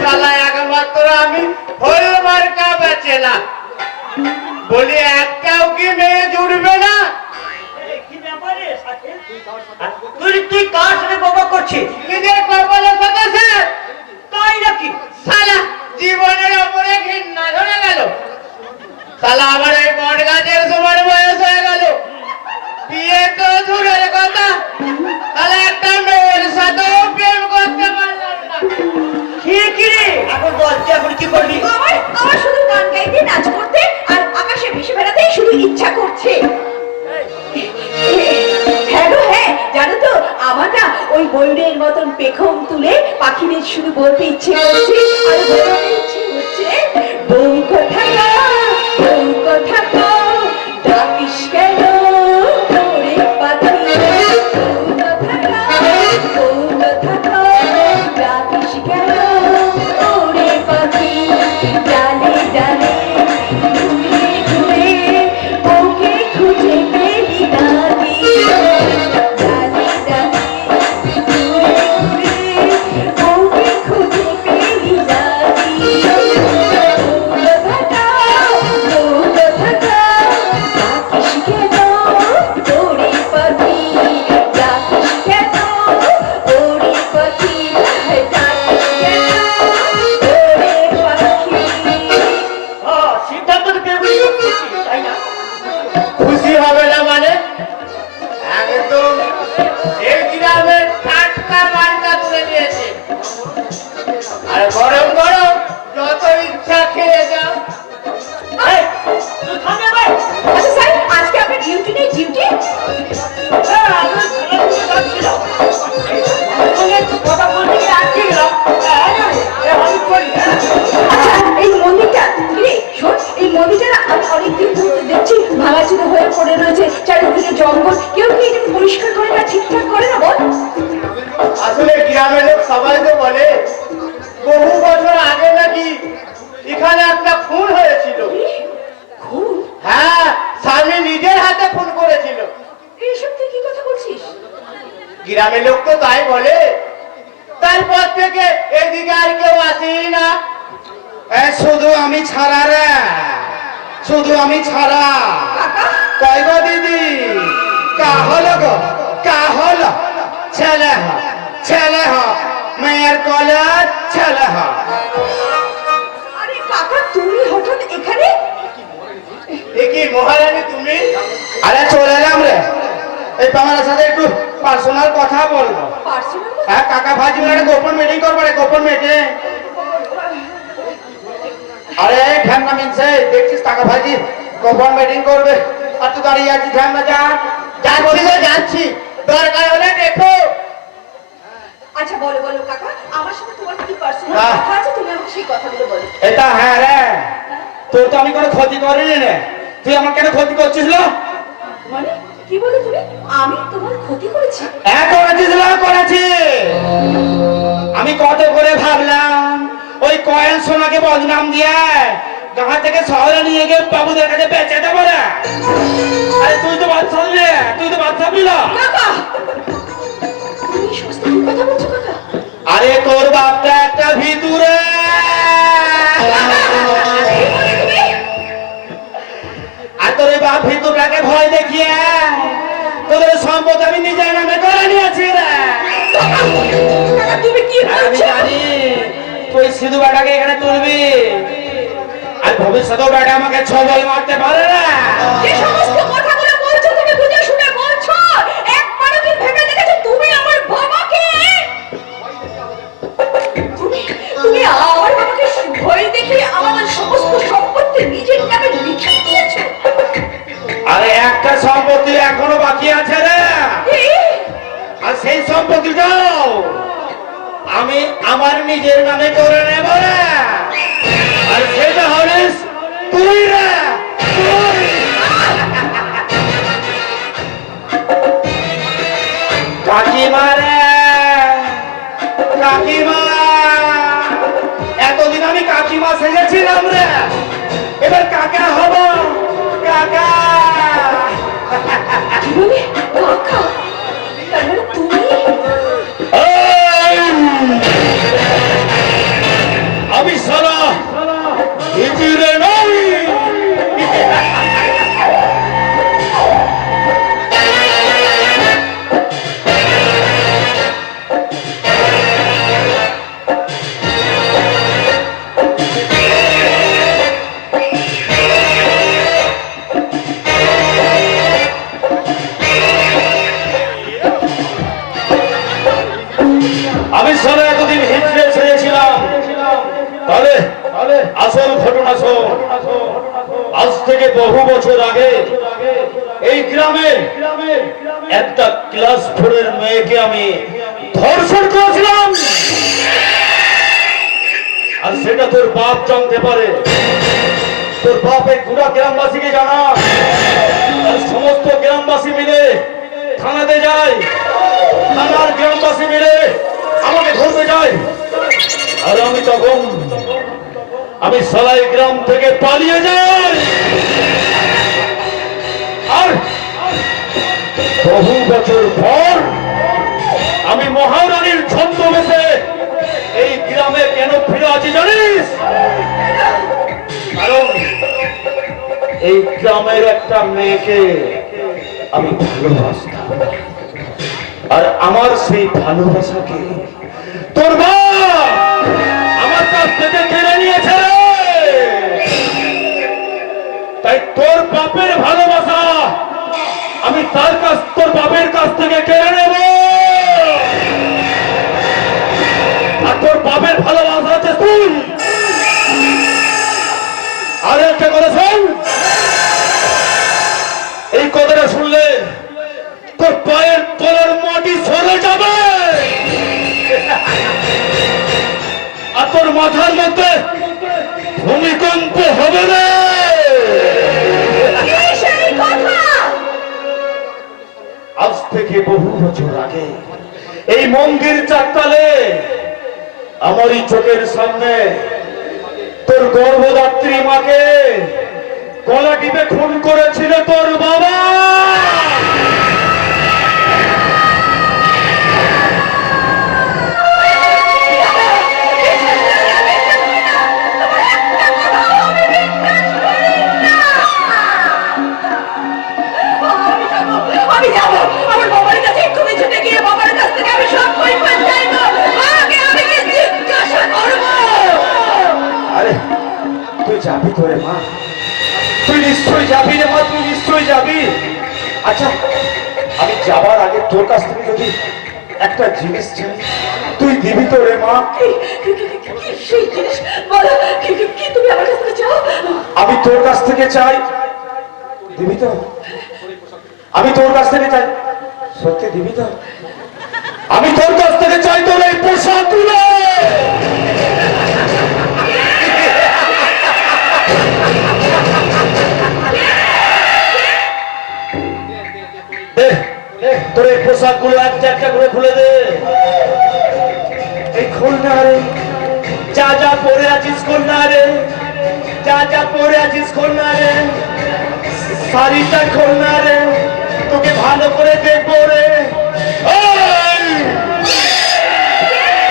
শালা একমাত্র আমি হলমার্কা বেচে না, বলি একটাও কি মেয়ে জুড়বে না? তুই কার সাথে বাবা করছিস? নিজের কপালের সাথে সে। তাই নাকি? শালা জীবনের ওপরে ঘৃণা ধরে গেল। শালা আমার এই বট গাছের সমান বয়স হয়ে গেল, বিয়ে তো দূরের কথা, তাহলে একটা মেয়ের সাথেও প্রেম করতে পারলাম না। ঠিক রে, এখন বলছি এখন কি করবি? আমার শুধু গান গাইতে, নাচ করতে আর আকাশে ভেসে বেড়াতেই শুধু ইচ্ছা করছে। হ্যাঁ গো হ্যাঁ, জানো তো আমার না ওই বইয়ের মতন পেখম তুলে পাখিদের শুধু বলতে ইচ্ছে করছে, আর বলতে ইচ্ছে হচ্ছে, বউ কোথায়, বউ কোথায়, ডাকিস কেন তোরে বল, কেউ কি এটাকে পরিষ্কার করে না, ঠিকঠাক করে না, বল। আসলে গ্রামের লোক সবাই তো বলে বহু বছর আগে নাকি এখানে একটা খুন হয়েছিল। খুন? হ্যাঁ, স্বামী নিজের হাতে খুন করেছিল। এইসব তুই কি কথা বলছিস? গ্রামের লোক তো তাই বলে। তারপর থেকে এদিকে আর কেউ আসেই না। শুধু আমি ছাড়া রে, শুধু আমি ছাড়া। কই গো দিদি, কা হলো গো, কা হলো? ছেলে হ, ছেলে হ, মেয়ের কলেজ ছেলে হ। আরে কাকা, তুমি হঠাৎ এখানে? এ কি মহারানী তুমি? আরে চলে এলাম রে, এই তোমার সাথে একটু পার্সোনাল কথা বলবো। পার্সোনাল? হ্যাঁ, কাকা ভাজি মিলে একটা গোপন মিটিং করবো রে, গোপন মিটিং। আরে ধ্যান না মিনছে, দেখছিস কাকা ভাজি গোপন মিটিং করবে, আর তুই দাঁড়িয়ে আছিস, ধ্যান না যা। যাচ্ছি তো যাচ্ছি, দরকার হলে দেখো। আচ্ছা বলো বলো কাকা, আমার সাথে তোমার কি পার্সোনাল না। কথা আছে, তুমি আমাকে সেই কথাগুলো বলো। এটা হ্যাঁ রে, তোর তো আমি কোনো ক্ষতি করিনি রে, তুই আমার কেন ক্ষতি করছিস লো? মানে কি বলে তুমি? আমি তোমার ক্ষতি করেছি? করেছিস লো, করেছি। আমি কত করে ভাবলাম ওই কয়েন সোনাকে বদনাম দিয়ে গাঁ থেকে শহরে নিয়ে গিয়ে বাবুদের কাছে বেচে দেবো রে। আরে তুই তো বাদ ছাড়লি, তুই তো বাদ ছাড়বি না। কাকা, তুমি এই সমস্ত কি কথা বলছো কাকা? আরে তোর বাপটা একটা ভিতুরে। আর তোর ওই বাপ ভিতুরটাকে ভয় দেখিয়ে তোদের সম্পদ আমি নিজের নামে করে নিয়েছি রে। কাকা তুমি কি আর আমি বলছো? জানি তুই সিধু বেটাকে এখানে তুলবি, আর ভবিষ্যতেও বেটা আমাকে ছবল মারতে পারে না। যে সমস্ত কথাগুলো বলছো তুমি বুঝে শুনে বলছো? একবারও কি ভেবে দেখেছো তুমি আমার বাবাকে? তুমি আমার বাবাকে ভয় দেখিয়ে আমাদের সমস্ত সম্পত্তি নিজের নামে লিখে দিয়েছো? আরে একটা সম্পত্তি এখনো বাকি আছে রে, আর সেই সম্পত্তিটাও আমি আমার নিজের নামে করে নেব রে। আর সেটা হলিস তুই রে, তুই। কাকিমা রে, কাকিমা, এতদিন আমি কাকিমা সেজেছিলাম রে, এবার কাকা হব, কাকা। কি বলে? কাকা? তার মানে তুমি? আমি সারা হিজিরে নই। আমি সারা এতদিন হিজড়ে ছেড়েছিলাম, তাহলে আসল ঘটনা শোন। আজ থেকে বহু বছর আগে এই গ্রামে একটা ক্লাস 4 এর মেয়েকে আমি ধর্ষণ করেছিলাম, আর সেটা তোর বাপ জানতে পারে। তোর বাপ এই পুরা গ্রামবাসীকে জানা, আর সমস্ত গ্রামবাসী মিলে থানাতে যায়, থানার গ্রামবাসী মিলে আমাকে ধরতে যায়। আর আমি তখন আমি সালাই গ্রাম থেকে পালিয়ে যাই। আর বহু বছর পর আমি মহারানীর ছদ্মবেশে এই গ্রামে কেন ফিরে আছি জানিস? কারণ এই গ্রামের একটা মেয়েকে আমি ভালোবাসতাম, আর আমার সেই ভালোবাসাকে তোর বাপ আমার কাছ থেকে কেড়ে নিয়েছে। তাই তোর বাপের ভালোবাসা আমি তোর বাপের কাছ থেকে কেড়ে নেব, আর তোর বাপের ভালোবাসা আছে তুই। আর একটা কথা শোন, এই কথাটা শুনলে তোর পায়ের তলার মাটি সরে যাবে, আর তোর মাথার মধ্যে ভূমিকম্প হবে না। থেকে বহু বছর আগে এই মন্দির চারটালে আমারই চোখের সামনে তোর গর্ভদাত্রী মাকে গলা টিপে খুন করেছিল তোর বাবা। আমি যাবো আমার বাবার কাছে এক্ষুনি ছুটে গিয়ে বাবার কাছ থেকে আমি সব পরিমাণ চাইবো। আগে আমি কি জিজ্ঞাসা করবো? আরে তুই যাবি তো রে মা, তুই নিশ্চয়ই যাবি রে মা, তুই নিশ্চয়ই যাবি। আচ্ছা আমি যাবার আগে তোর কাছ থেকে যদি একটা জিনিস চাই তুই দিবি তো রে মা? সেই জিনিস বলো, কি তুমি আমার কাছ থেকে চাও? আমি তোর কাছ থেকে চাই, দিবি তো? আমি তোর কাছ থেকে চাই, সত্যি দিবি তো? আমি তোর কাছ থেকে চাই তোর এই পোশাকগুলো। দে, দে, তোর এই পোশাকগুলো একটা একটা করে খুলে দে। এই খোল না রে, যা যা পরে আছিস খোল না রে, যা যা পরে আছিস খোল না রে, শাড়িটা খোল না রে, তোকে ভালো করে দেখবো রে।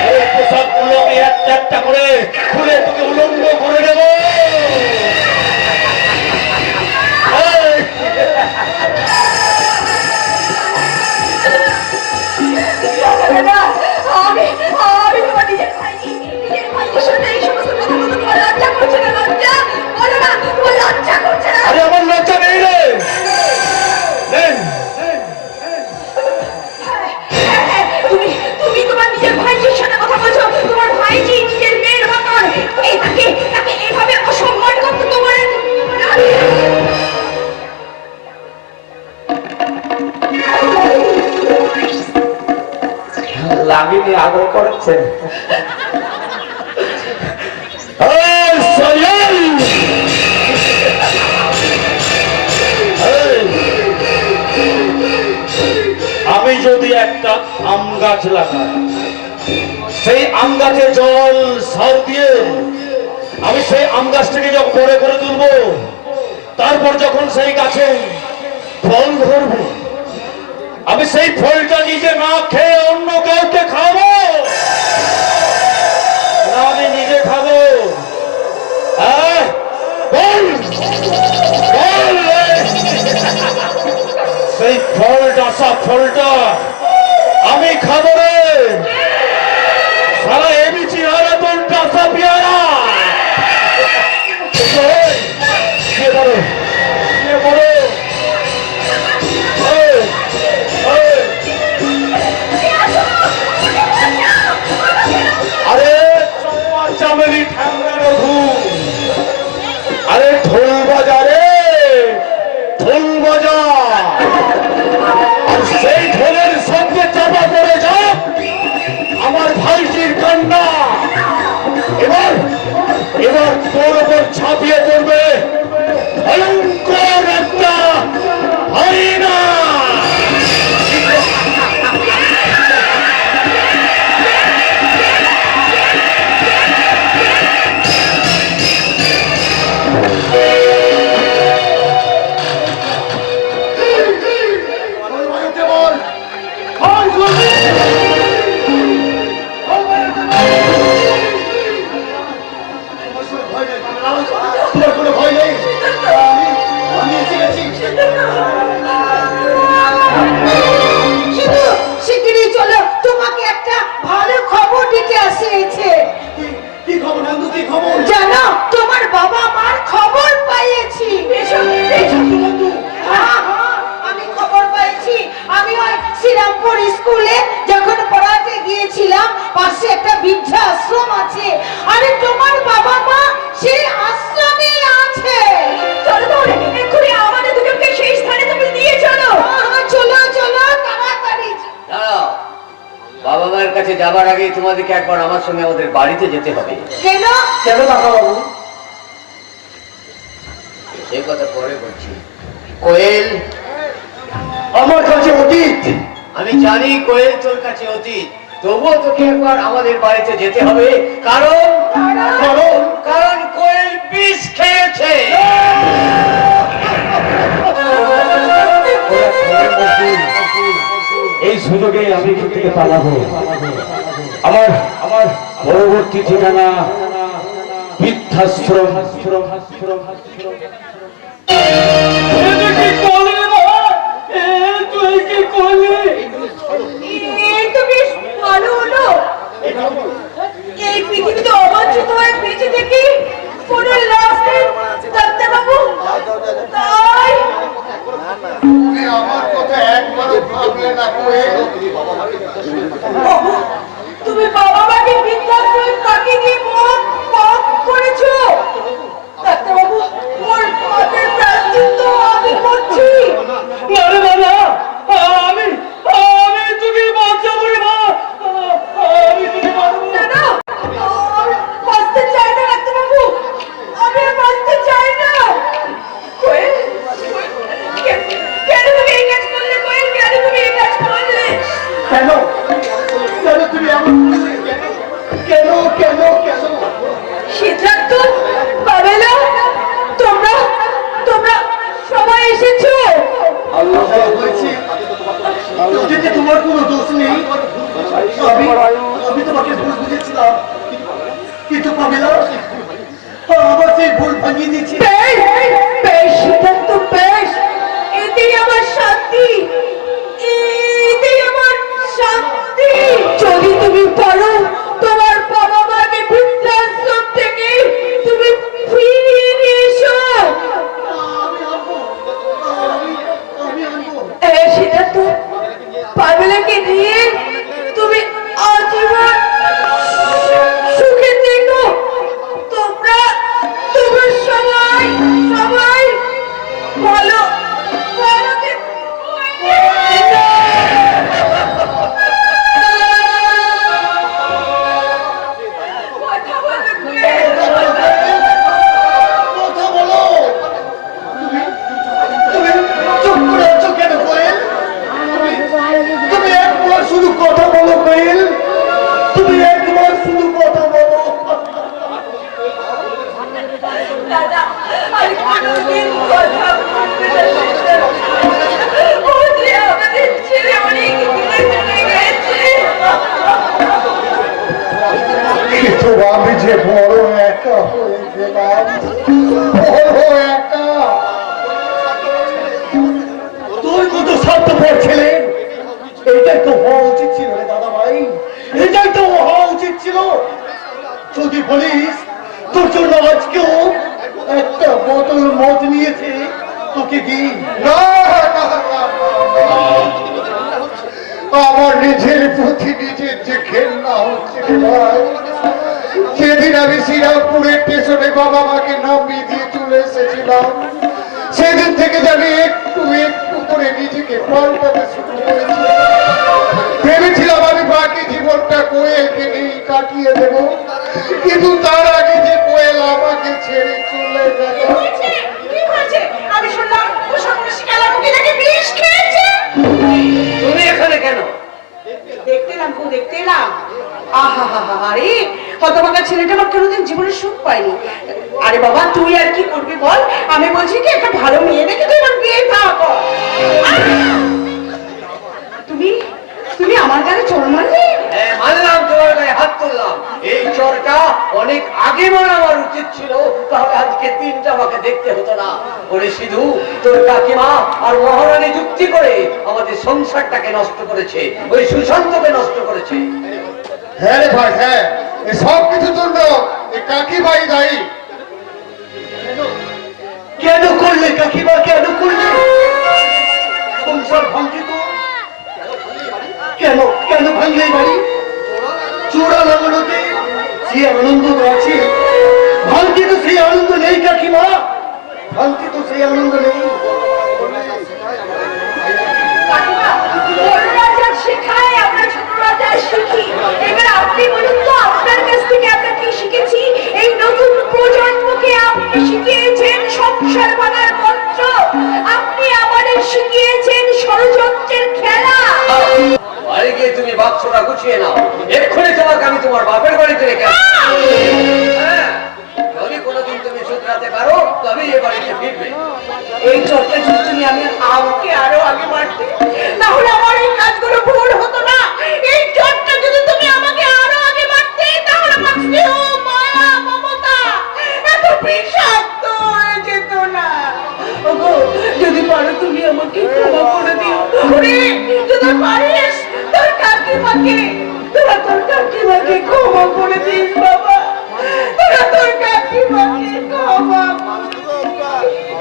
এই পোশাকগুলো আমি একটা একটা করে খুলে তোকে উলঙ্গ করে দেবো। আমি তোমার নিজের ভাইজি, নিজের ভাইজির সাথে এই সমস্ত কথা বলতে তোমার লজ্জা করছে না? লজ্জা বলো না, তোমার লজ্জা করছে না? আরে আমার লজ্জা নেই রে। তুমি তোমার নিজের ভাইজির সাথে কথা বলছো, তোমার ভাইজি নিজের মেয়ের মতন তাকে এইভাবে অসম্মান করতে তোমার লাগিনি আদর করেছে। আমি যদি একটা আম গাছ লাগাই, সেই আম গাছে জল সার দিয়ে আমি সেই আম গাছটাকে যখন বড় করে তুলবো, তারপর যখন সেই গাছে ফল ধরবে, আমি সেই ফলটা নিজে না খেয়ে অন্য কাউকে খাবো না আমি নিজে খাবো? বল, বল রে। সেই ফলটা ফলটা আমি খাবো রে। সারা এবিচি আর তোর টাসা পিয়ারা কে বলো, কে বলো? আরে চামেলি ঠান্ডা রঘু, আরে ঢোল বাজারে, ঢোল বাজা, আর সেই ঢোলের শব্দে চাপা পড়ে যাও আমার ভাইজির কান্না। এবার এবার তোর ওপর ছাপিয়ে পড়বে ভয়ঙ্কর একটা হরিণা। তোমার কোনো ভয় নেই, আমি এসে গেছি। শুধু শিগগিরই চলো, তোমাকে একটা ভালো খবর দিতে আসিয়েছে। কি খবর নন্দু, কি খবর? জানো তোমার বাবা মার খবর পাইয়েছি। হ্যাঁ, আমি খবর পাইছি। আমি ওই শ্রীরামপুর স্কুলে যখন পড়াতে গিয়েছিলাম, পাশে একটা বৃদ্ধা আশ্রম আছে, আরে তোমার বাবা মা সেই আশ্রমে আছে। চলো তাহলে এক্ষুনি আমাদের দুজনকে সেই স্থানে তুমি নিয়ে চলো। চলো চলো তাড়াতাড়ি। দাঁড়াও, বাবা মায়ের কাছে যাবার আগে তোমাদেরকে একবার আমার সঙ্গে আমাদের বাড়িতে যেতে হবে। কেন? কেন কাকা বাবু? সে কথা পরে বলছি। কোয়েল, আমার কাছে অতীত আমি জানি কোয়েল তোর কাছে অতীত, তবুও তোকে একবার আমাদের বাড়িতে যেতে হবে, কারণ কারণ কারণ কোয়েল বিষ খেয়েছে। এই সুযোগে আমি এখান থেকে পালাবো। আমার আমার পরবর্তী ঠিকানা বৃদ্ধাশ্রম। এই তো বেশ ভালো হলো। এই পৃথিবীতে অবাঞ্ছিত হয়ে বেঁচে থেকে কোনো লাভ নেই ডাক্তারবাবু। তাই আমার কথা একবারও ভাবলে না কোয়েল? তুমি বাবা মাকে বৃদ্ধাশ্রমে পাঠিয়ে দিয়ে পাপ করেছো ডাক্তারবাবু। ওর পাপের প্রায়শ্চিত্ত আমি করছি। আমি তোকে বাঁচাবো রে মা, আমি তোকে বাঁচাবো। না না, আমি বাঁচতে চাই না ডাক্তারবাবু, আমি আর বাঁচতে চাই না। কোয়েল, কেন তুমি এই কাজ করলে? কোয়েল, কেন তুমি এই কাজ করলে? কেন কেন তুমি এমন করলে? কেন কেন কেন? সিদ্ধার্থ, পাবেলা, তোমরা তোমরা সবাই এসেছো। আল্লাহ বলছি যদি তোমার কোনো দোষ নেই, আমি তোমাকে ভুল বুঝেছিলাম, কিন্তু পাবেলা আমার সেই ভুল ভাঙিয়ে দিয়েছি। বেশ বেশ সিদ্ধার্থ, বেশ, এতেই আমার শান্তি, এতেই আমার শান্তি। যদি তুমি পারো তোমার বাবা মাকে বৃদ্ধাশ্রম থেকে তুমি ফিরিয়ে নিয়ে এসো। সিদ্ধার্থ, পাবেলাকে নিয়ে তুমি আজীবন সুখে থেকো। তোমরা তোমরা সবাই সবাই ভালো ভালো থেকো। কথা বলবে কথা বলো। তুমি চুপ করে আছো কেন কোয়েল? তুমি একবার শুধু কথা বলো কোয়েল, তুমি একবার শুধু কথা বলো। দাদা, আর কোনোদিন কথা বলবে না সিদ্ধার্থ। ও যে আমাদের ছেড়ে অনেক দূরে চলে গেছে। কিন্তু আমি যে বড় একা হয়ে গেলাম, বড় একা। তুই কত স্বার্থপর ছেলে, এটাই তো হওয়া উচিত ছিল রে দাদা ভাই, এটাই তো হওয়া উচিত ছিল। যদি বলিস তোর জন্য আজকেও একটা বোতল মদ নিয়েছে, তোকে দিই না। আমার নিজের প্রতি নিজের যে ঘেন্না হচ্ছে রে ভাই। সেদিন আমি শ্রীরামপুরের স্টেশনে বাবা মাকে নামিয়ে দিয়ে চলে এসেছিলাম, সেদিন থেকে আমি একটু একটু করে নিজেকে পাল্টাতে শুরু করেছি। ভেবেছিলাম আমি বাকি জীবনটা কোয়েলকে নিয়ে কাটিয়ে দেব, কিন্তু তার আগে যে কোয়েল আমাকে ছেড়ে চলে গেল। কি হয়েছে? আমি শুনলাম ও সন্ন্যাসী কালামুখী নাকি বিষ খেয়েছে। তুমি এখানে কেন? দেখতে এলাম গো, দেখতে এলাম। আহা হা হা, আরে হতভাগা ছেলেটা আমার কোনোদিন জীবনে সুখ পায়নি। আরে বাবা, তুই আর কি করবি বল? আমি বলছি কি, একটা ভালো মেয়ে দেখে তুই আমার বিয়ে থা কর। তুমি তুমি আমার গায়ে চড় মারলি? হ্যাঁ, মানলাম, তোমার গায়ে হাত তুললাম। এই চরটা অনেক আগে মারা আমার উচিত ছিল, তাহলে আজকে দিনটা আমাকে দেখতে হতো না। ওরে সিধু, তোর কাকিমা আর মহারানী যুক্তি করে আমাদের সংসারটাকে নষ্ট করেছে, ওই সুশান্তকে নষ্ট করেছে। হ্যাঁ রে ভাই, হ্যাঁ, এই সব কিছুর জন্য এই কাকিমাই দায়ী। কেন করলে কাকিমা, কেন করলে? সংসার ভাঙছে তো কেন? কেন ভাঙলে এই বাড়ি? চূড়া লাগানোতে যে আনন্দ আছে, ভাঙতে তো সেই আনন্দ নেই কাকিমা, ভাঙতে তো সেই আনন্দ নেই। কাকিমা, বড় রাজা শেখায়, আমরা ছোট রাজা শিখি। এবার আপনি বলুন তো, আপনার কাছ থেকে আমরা কি শিখেছি? এই নতুন প্রজন্মকে আপনি শিখিয়েছেন সংসার ভাঙার মন্ত্র, আপনি আমাদের শিখিয়েছেন ষড়যন্ত্রের খেলা। বাক্সটা গুছিয়ে নাও, এক্ষুনি তোমাকে আমি তোমার বাপের বাড়িতে রেখে আসছি। হ্যাঁ, যদি কোনোদিন তুমি শুধরাতে পারো তবেই এ বাড়িতে ফিরবে। এই চর্চা যদি তুমি আমি আমাকে আরো আগে মারতে, তাহলে আমার এই কাজগুলো ভুল হতো না। এই চর্চা যদি তুমি আমাকে আরো আগে মারতে, তাহলে আমার স্নেহ, মায়া, মমতা এত বিষাক্ত হয়ে যেত না। ওগো, যদি পারো তুমি আমাকে ক্ষমা করে দিও। ওরে, যদি পারিস তোর কাকিমাকে, তোর কাকিমাকে ক্ষমা করে দিস বাবা। তোর কাকিমাকে ক্ষমা করে দিস।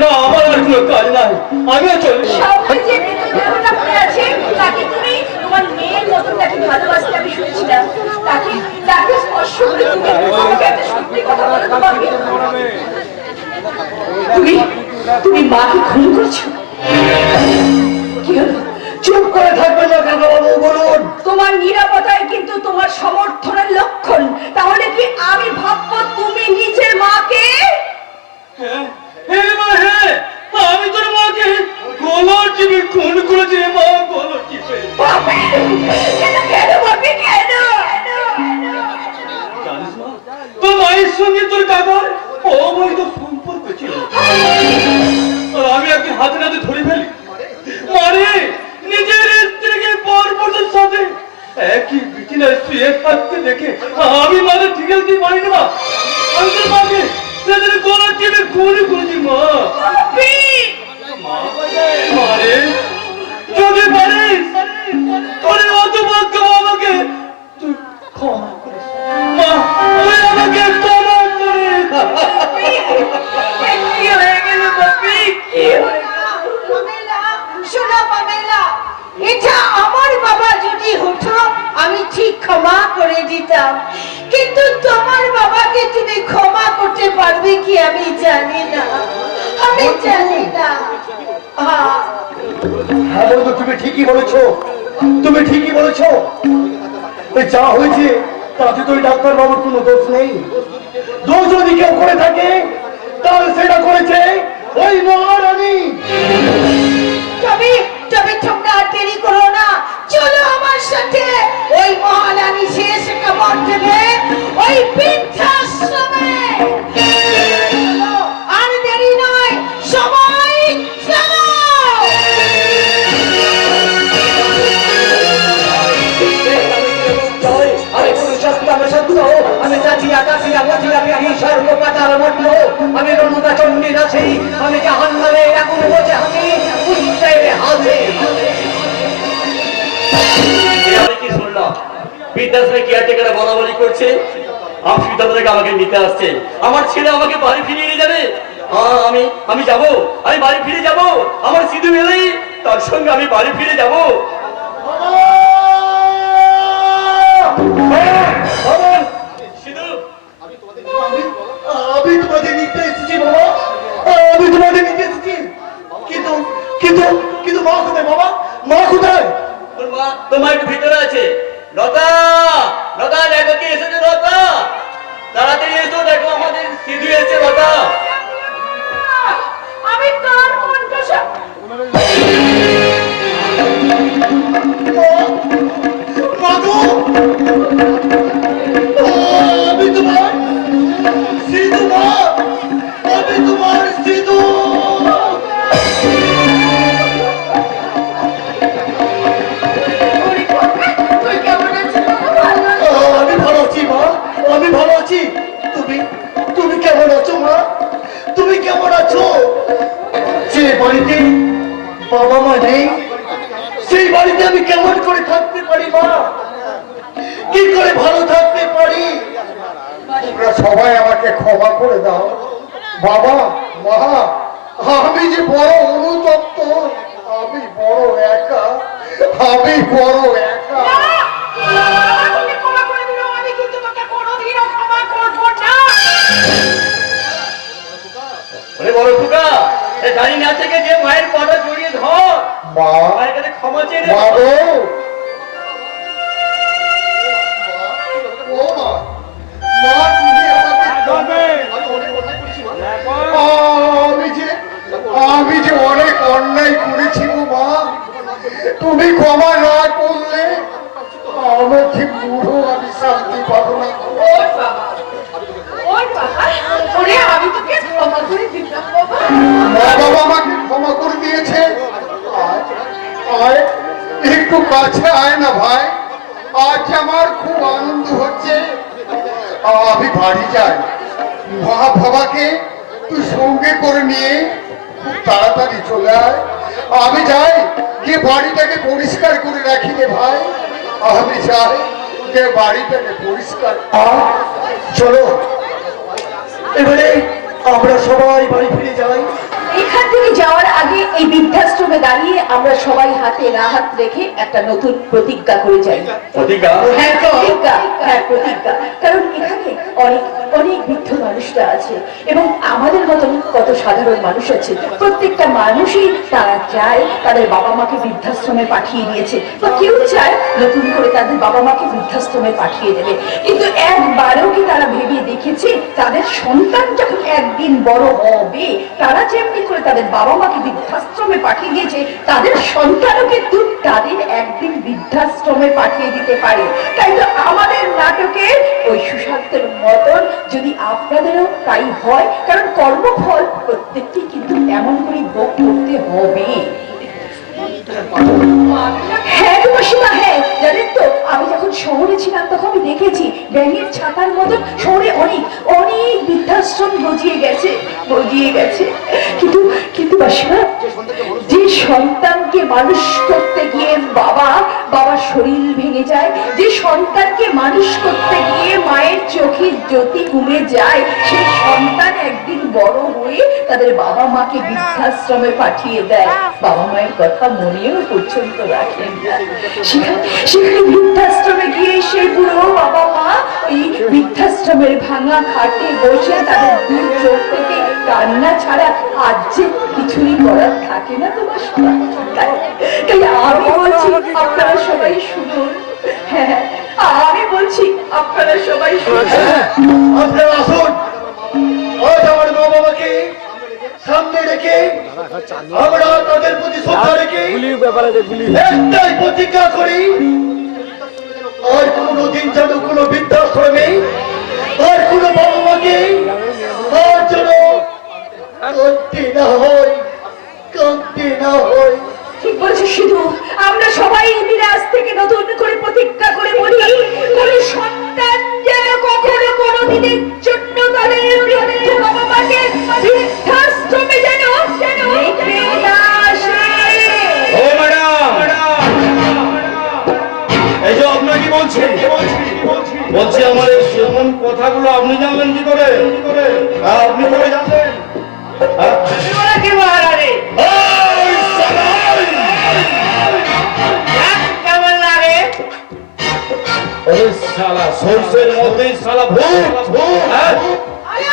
না, আমার আর কোনো কাজ নাই, আমিও চলি। সামনে যে মৃতদেহটা পড়ে আছে, তাকে তুমি তোমার মেয়ের মতন তাকে ভালোবাসতে আমি শুনেছিলাম। তাকে স্পর্শ করে তুমি আমাকে একটা সত্যি কথা বলো তো বাপি। তুমি মাকে খুন করছো? কি হলো? চুপ করে থাকবে না কেন বাবু, বলুন। তোমার নিরাপত্তায় কিন্তু তোমার সমর্থনের লক্ষণ। তাহলে কি আমি ভাববো তুমি নিজের মাকে? হ্যাঁ মা, হ্যাঁ, আমি তোর মাকে গলার টিপে খুন করেছি রে মা, গলার টিপে। বাপি, কেন বাপি, কেন? জানিস মা, তোর মায়ের সঙ্গে তোর কাকার অবৈধ সম্পর্ক ছিল, আর আমি একদিন হাতে নাতে ধরে ফেলি। মারে, নিজের স্ত্রীকে পরপুরুষের সাথে একই বিছানায় শুয়ে থাকতে দেখে আমি মাকে ঠিক আছে পারি না। আমি তোর মাকে সেদিন গলার টিপে খুন করেছি মা। বাপি, মারে, যদি পারিস তোর অতভাগ্য আমাকে তুই ক্ষমা করিস মা, তুই আমাকে ক্ষমা করিস। কি হয়ে গেল বাপি, কি হয়ে গেল? পামেলা, শোনো পামেলা, এটা আমার বাবা যদি হতো আমি ঠিক ক্ষমা করে দিতাম, কিন্তু তোমার বাবাকে তুমি ক্ষমা করতে পারবে কি আমি জানি না, আমি জানি না। হ্যাঁ, হ্যাঁ বন্ধু, তুমি ঠিকই বলেছো, তুমি ঠিকই বলেছো। এই যা হয়েছে তাতে তো ওই ডাক্তার বাবুর কোনো দোষ নেই। দোষ যদি কেউ করে থাকে তাহলে সেটা করেছে ওই মহারানী। তবে তোমরা আর দেরি করো না, চলো আমার সাথে। ওই মহারানী শেষ খবর দেবে ওই বৃদ্ধাশ্রমে। চলো, আর দেরি নয়, সময় চলো। আমি পুরুষত্ব, আমি সত্য, আমি জাতিয়া কাছিয়া মজিয়া বিহারি সর্বপাতাল মন্ড, আমি রণুকা চণ্ডী নাছি, আমি জাহান্নামে আগুন বোঝে আমি উত্তের হাতে। আমি কি শুনলাম, বৃদ্ধাশ্রমে কেয়ারটেকাররা বলা বলি করছে সিদ্ধান্ত থেকে আমাকে নিতে আসছে, আমার ছেলে আমাকে বাড়ি ফিরিয়ে নিয়ে যাবে। আমি যাব, আমি বাড়ি ফিরে যাব, আমার সিধু এলেই তার সঙ্গে আমি বাড়ি ফিরে যাব। সিধু, আমি তোমাদের নিতে এসেছি বাবা, আমি তোমাদের নিতে এসেছি, কিন্তু কিন্তু কিন্তু মা কোথায় বাবা, মা কোথায়? তোমার একটু ভিতরে আছে। লতা, লতা দেখো কি এসেছে, লতা তাড়াতাড়ি এসো, দেখো আমাদের সিধু এসেছে। লতা, আমি কার কণ্ঠ মাগো, আমি তোমার সিধু মা, আমি তোমার সিধু। আমি ভালো আছি মা, আমি ভালো আছি। তুমি তুমি কেমন আছো মা, তুমি কেমন আছো? যে বাড়িতে বাবা মা নেই সেই বাড়িতে আমি কেমন করে থাকতে পারি মা, কি করে ভালো থাকতে পারি? তোমরা সবাই আমাকে ক্ষমা করে দাও বাবা মা, আমি যে বড় অনুতপ্ত, আমি বড় একা, আমি বড় একা। তুমি ক্ষমা করে দিও, আমি কিন্তু তোমাকে কোনোদিনও ক্ষমা করবো না। ওরে বড় খোকা, এই দাঁড়ি না থেকে যে মায়ের পাটা জড়িয়ে ধর, মা, মায়ের কাছে ক্ষমা চেয়ে নে। মা গো, ও মা, মা তুমি আমাকে আমি যে অনেক অন্যায় করেছি গো মা, তুমি ক্ষমা না করলে শান্তি পাবো না। ওর বাবা, ওর বাবা, ওরে আমি তোকে ক্ষমা করে দিলাম বাবা। মা বাবা আমাকে ক্ষমা করে দিয়েছে। আয়, আয়, একটু কাছে আয় না ভাই, আজ আমার খুব আনন্দ হচ্ছে। আমি বাড়ি যাই, মা বাবাকে তুই সঙ্গে করে নিয়ে খুব তাড়াতাড়ি চলে আয়। আমি যাই যে বাড়িটাকে পরিষ্কার করে রাখি রে ভাই, আমি যাই যে বাড়িটাকে পরিষ্কার। চলো এবারে আমরা সবাই বাড়ি ফিরে যাই। এখান থেকে যাওয়ার আগে এই বৃদ্ধাশ্রমে দাঁড়িয়ে আমরা সবাই হাতে হাত রেখে একটা নতুন প্রতিজ্ঞা করে যাই। প্রতিজ্ঞা? হ্যাঁ প্রতিজ্ঞা, হ্যাঁ প্রতিজ্ঞা। কারণ এখানে অনেক অনেক বৃদ্ধ মানুষরা আছে এবং আমাদের মতন কত সাধারণ মানুষ আছে। প্রত্যেকটা মানুষই তারা চায় তাদের বাবা মাকে বৃদ্ধাশ্রমে পাঠিয়ে দিয়েছে, বা কেউ চায় নতুন করে তাদের বাবা মাকে বৃদ্ধাশ্রমে পাঠিয়ে দেবে। কিন্তু একবারও কি তারা ভেবে দেখেছে তাদের সন্তান যখন একদিন বড় হবে, তারা যেমনি করে তাদের বাবা মাকে বৃদ্ধাশ্রমে পাঠিয়ে দিয়েছে, তাদের সন্তানও কিন্তু তাদের একদিন বৃদ্ধাশ্রমে পাঠিয়ে দিতে পারে। তাই তো আমাদের নাটকের ওই সুশান্তের মতন যদি আপনাদেরও তাই হয়, কারণ কর্মফল প্রত্যেকটি কিন্তু এমন করে ভোগ করতে হবে। হ্যাঁ তোমাসীমা, হ্যাঁ জানেন তো, আমি যখন শহরে ছিলাম তখন আমি দেখেছি ব্যাঙের ছাতার মতন শহরে অনেক অনেক বৃদ্ধাশ্রম গজিয়ে গেছে। কিন্তু মাসিমা, যে সন্তানকে মানুষ করতে গিয়ে বাবার শরীর ভেঙে যায়, যে সন্তানকে মানুষ করতে গিয়ে মায়ের চোখের জ্যোতি কমে যায়, সেই সন্তান একদিন বড় হয়ে তাদের বাবা মাকে বৃদ্ধাশ্রমে পাঠিয়ে দেয়। বাবা মায়ের কথা মনেও পর্যন্ত রাখেন না। সেখানে বৃদ্ধাশ্রমে গিয়ে সেই বুড়ো বাবা মা ওই বৃদ্ধাশ্রমের ভাঙা খাটে বসে তাদের দুই চোখ থেকে কান্না ছাড়া আজ যে কিছুই করার থাকে না তোমার। তাই আমি বলছি আপনারা সবাই শুনুন। হ্যাঁ, আমি বলছি আপনারা সবাই শুনুন। আপনারা আসুন, আজ আমার মা বাবাকে সামনে রেখে আমরা তাদের প্রতি শ্রদ্ধা রেখে একটাই প্রতিজ্ঞা করি, আর কোনোদিন যেন কোনো বৃদ্ধাশ্রমে আর কোনো বাবা মাকে আর যেন কাঁদতে না হয়, কাঁদতে না হয়। ঠিক বলছি। শুধু আমরা সবাই মিলে আজ থেকে নতুন করে প্রতিজ্ঞা করে বলি, কোন সন্তান যেন কখনো কোনোদিনের জন্য তাদের বৃদ্ধ বাবা মাকে বৃদ্ধাশ্রমে যেন রেখে না আসে। ও ম্যাডাম, এই যে আপনাকে বলছি আমার এই এমন কথাগুলো আপনি জানলেন কি করে? আপনি করে জানলেন? কি মহারানী এই সালাই! কেমন লাগে? ওরে শালা, সরষের মধ্যেই শালা ভূত! হ্যাঁ? আরে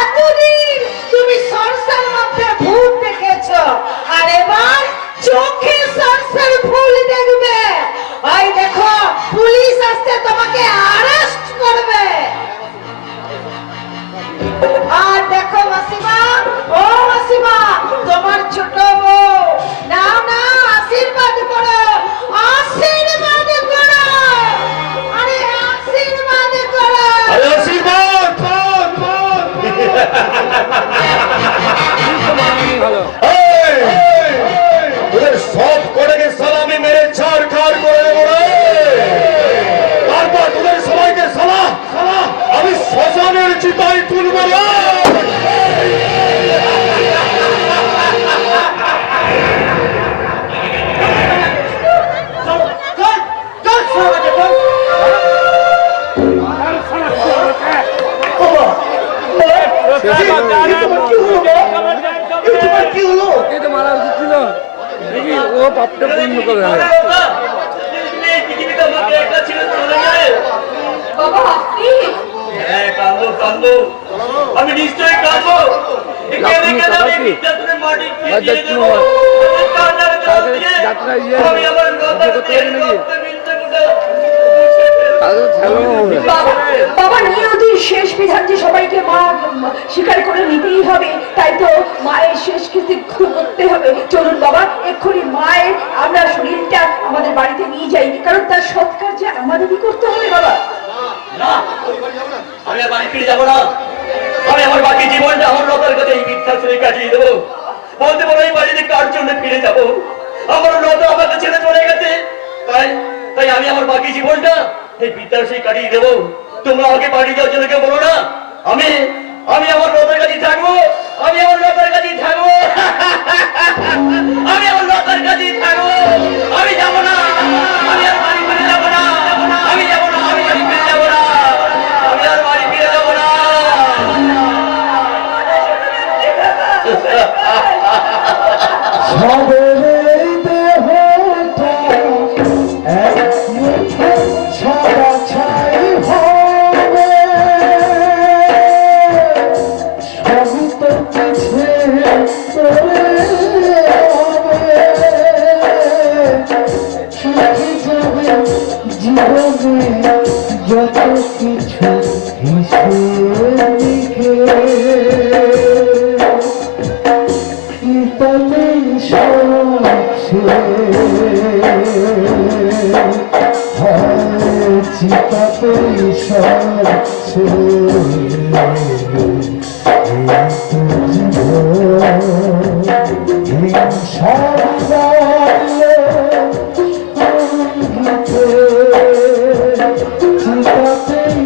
এতদিন তুমি সরষের মধ্যে ভূত দেখেছো, আর এবার চোখে সরষের ফুল দেখবে। ওই দেখো, পুলিশ আসছে তোমাকে অ্যারেস্ট করবে। আর দেখো মাসিমা, ও মাসিমা, তোমার ছোট বউ, নাও না আশীর্বাদ করো, আশীর্বাদ করো, আরে আশীর্বাদ করো। আরে আশীর্বাদ! এই! তোদের সব কটাকে সালামি মেরে ছাড়খাড় করে দেবো রে! তারপর তোদের সবাইকে আমি শ্মশানের চিতায় তুলবো রে! কি হলো? পৃথিবীতে আমাকে একটা ছেলে চলে যায়। বাবা আপনি হ্যাঁ, কান্দো। আমি নিশ্চয়ই কান্দবো। কেঁদে আমি বৃদ্ধাশ্রমের মাটি ভিজিয়ে দেবো। আমার কান্নার জল দিয়ে আমি আমার লতাকে রক্তে মিশে মুছে ফেলবো। বাবা বাবা নিয়তির শেষ বিধান যে সবাইকে মা স্বীকার করে নিতেই হবে, তাই তো মায়ের শেষ কৃতি করতে হবে। চলুন বাবা, এক্ষুনি মায়ের আমরা শরীরটা আমাদের বাড়িতে নিয়ে যাই, কারণ তার সৎকার যে আমাদেরই করতে হবে বাবা। না, আমি আর বাড়ি ফিরে যাবো না। আমি আমার বাকি জীবনটা আমার লতার কাছে এই বৃদ্ধাশ্রমে কাটিয়ে দেবো। বলতে পারো এই বাড়িতে কার জন্য ফিরে যাবো? আমার লতা আমাকে ছেড়ে চলে গেছে, তাই তাই আমি আমার বাকি জীবনটা এই বৃদ্ধাশ্রমে কাটিয়ে দেবো। তোমরা আমাকে বাড়ি যাওয়ার জন্য কেউ বলো না। আমি আমি আমার লতার কাছেই থাকবো, আমি আমার লতার কাছেই থাকবো, আমি আমার লতার কাছেই থাকবো। আমি যাবো না, আমি আর বাড়ি ফিরে যাবো না, আমি যাবো না, আমি বাড়ি ফিরে যাবো না, আমি আর বাড়ি ফিরে যাবো না। সবের দেহটা এক মুঠো ছাড়া ছাই হবে, সবই তো পিছে চলে হবে, চুকে যাবে জীবনে যত কিছু হিসেব লিখে। চিতাতেই সবছে চিতাতেই সবছে চিতাতেই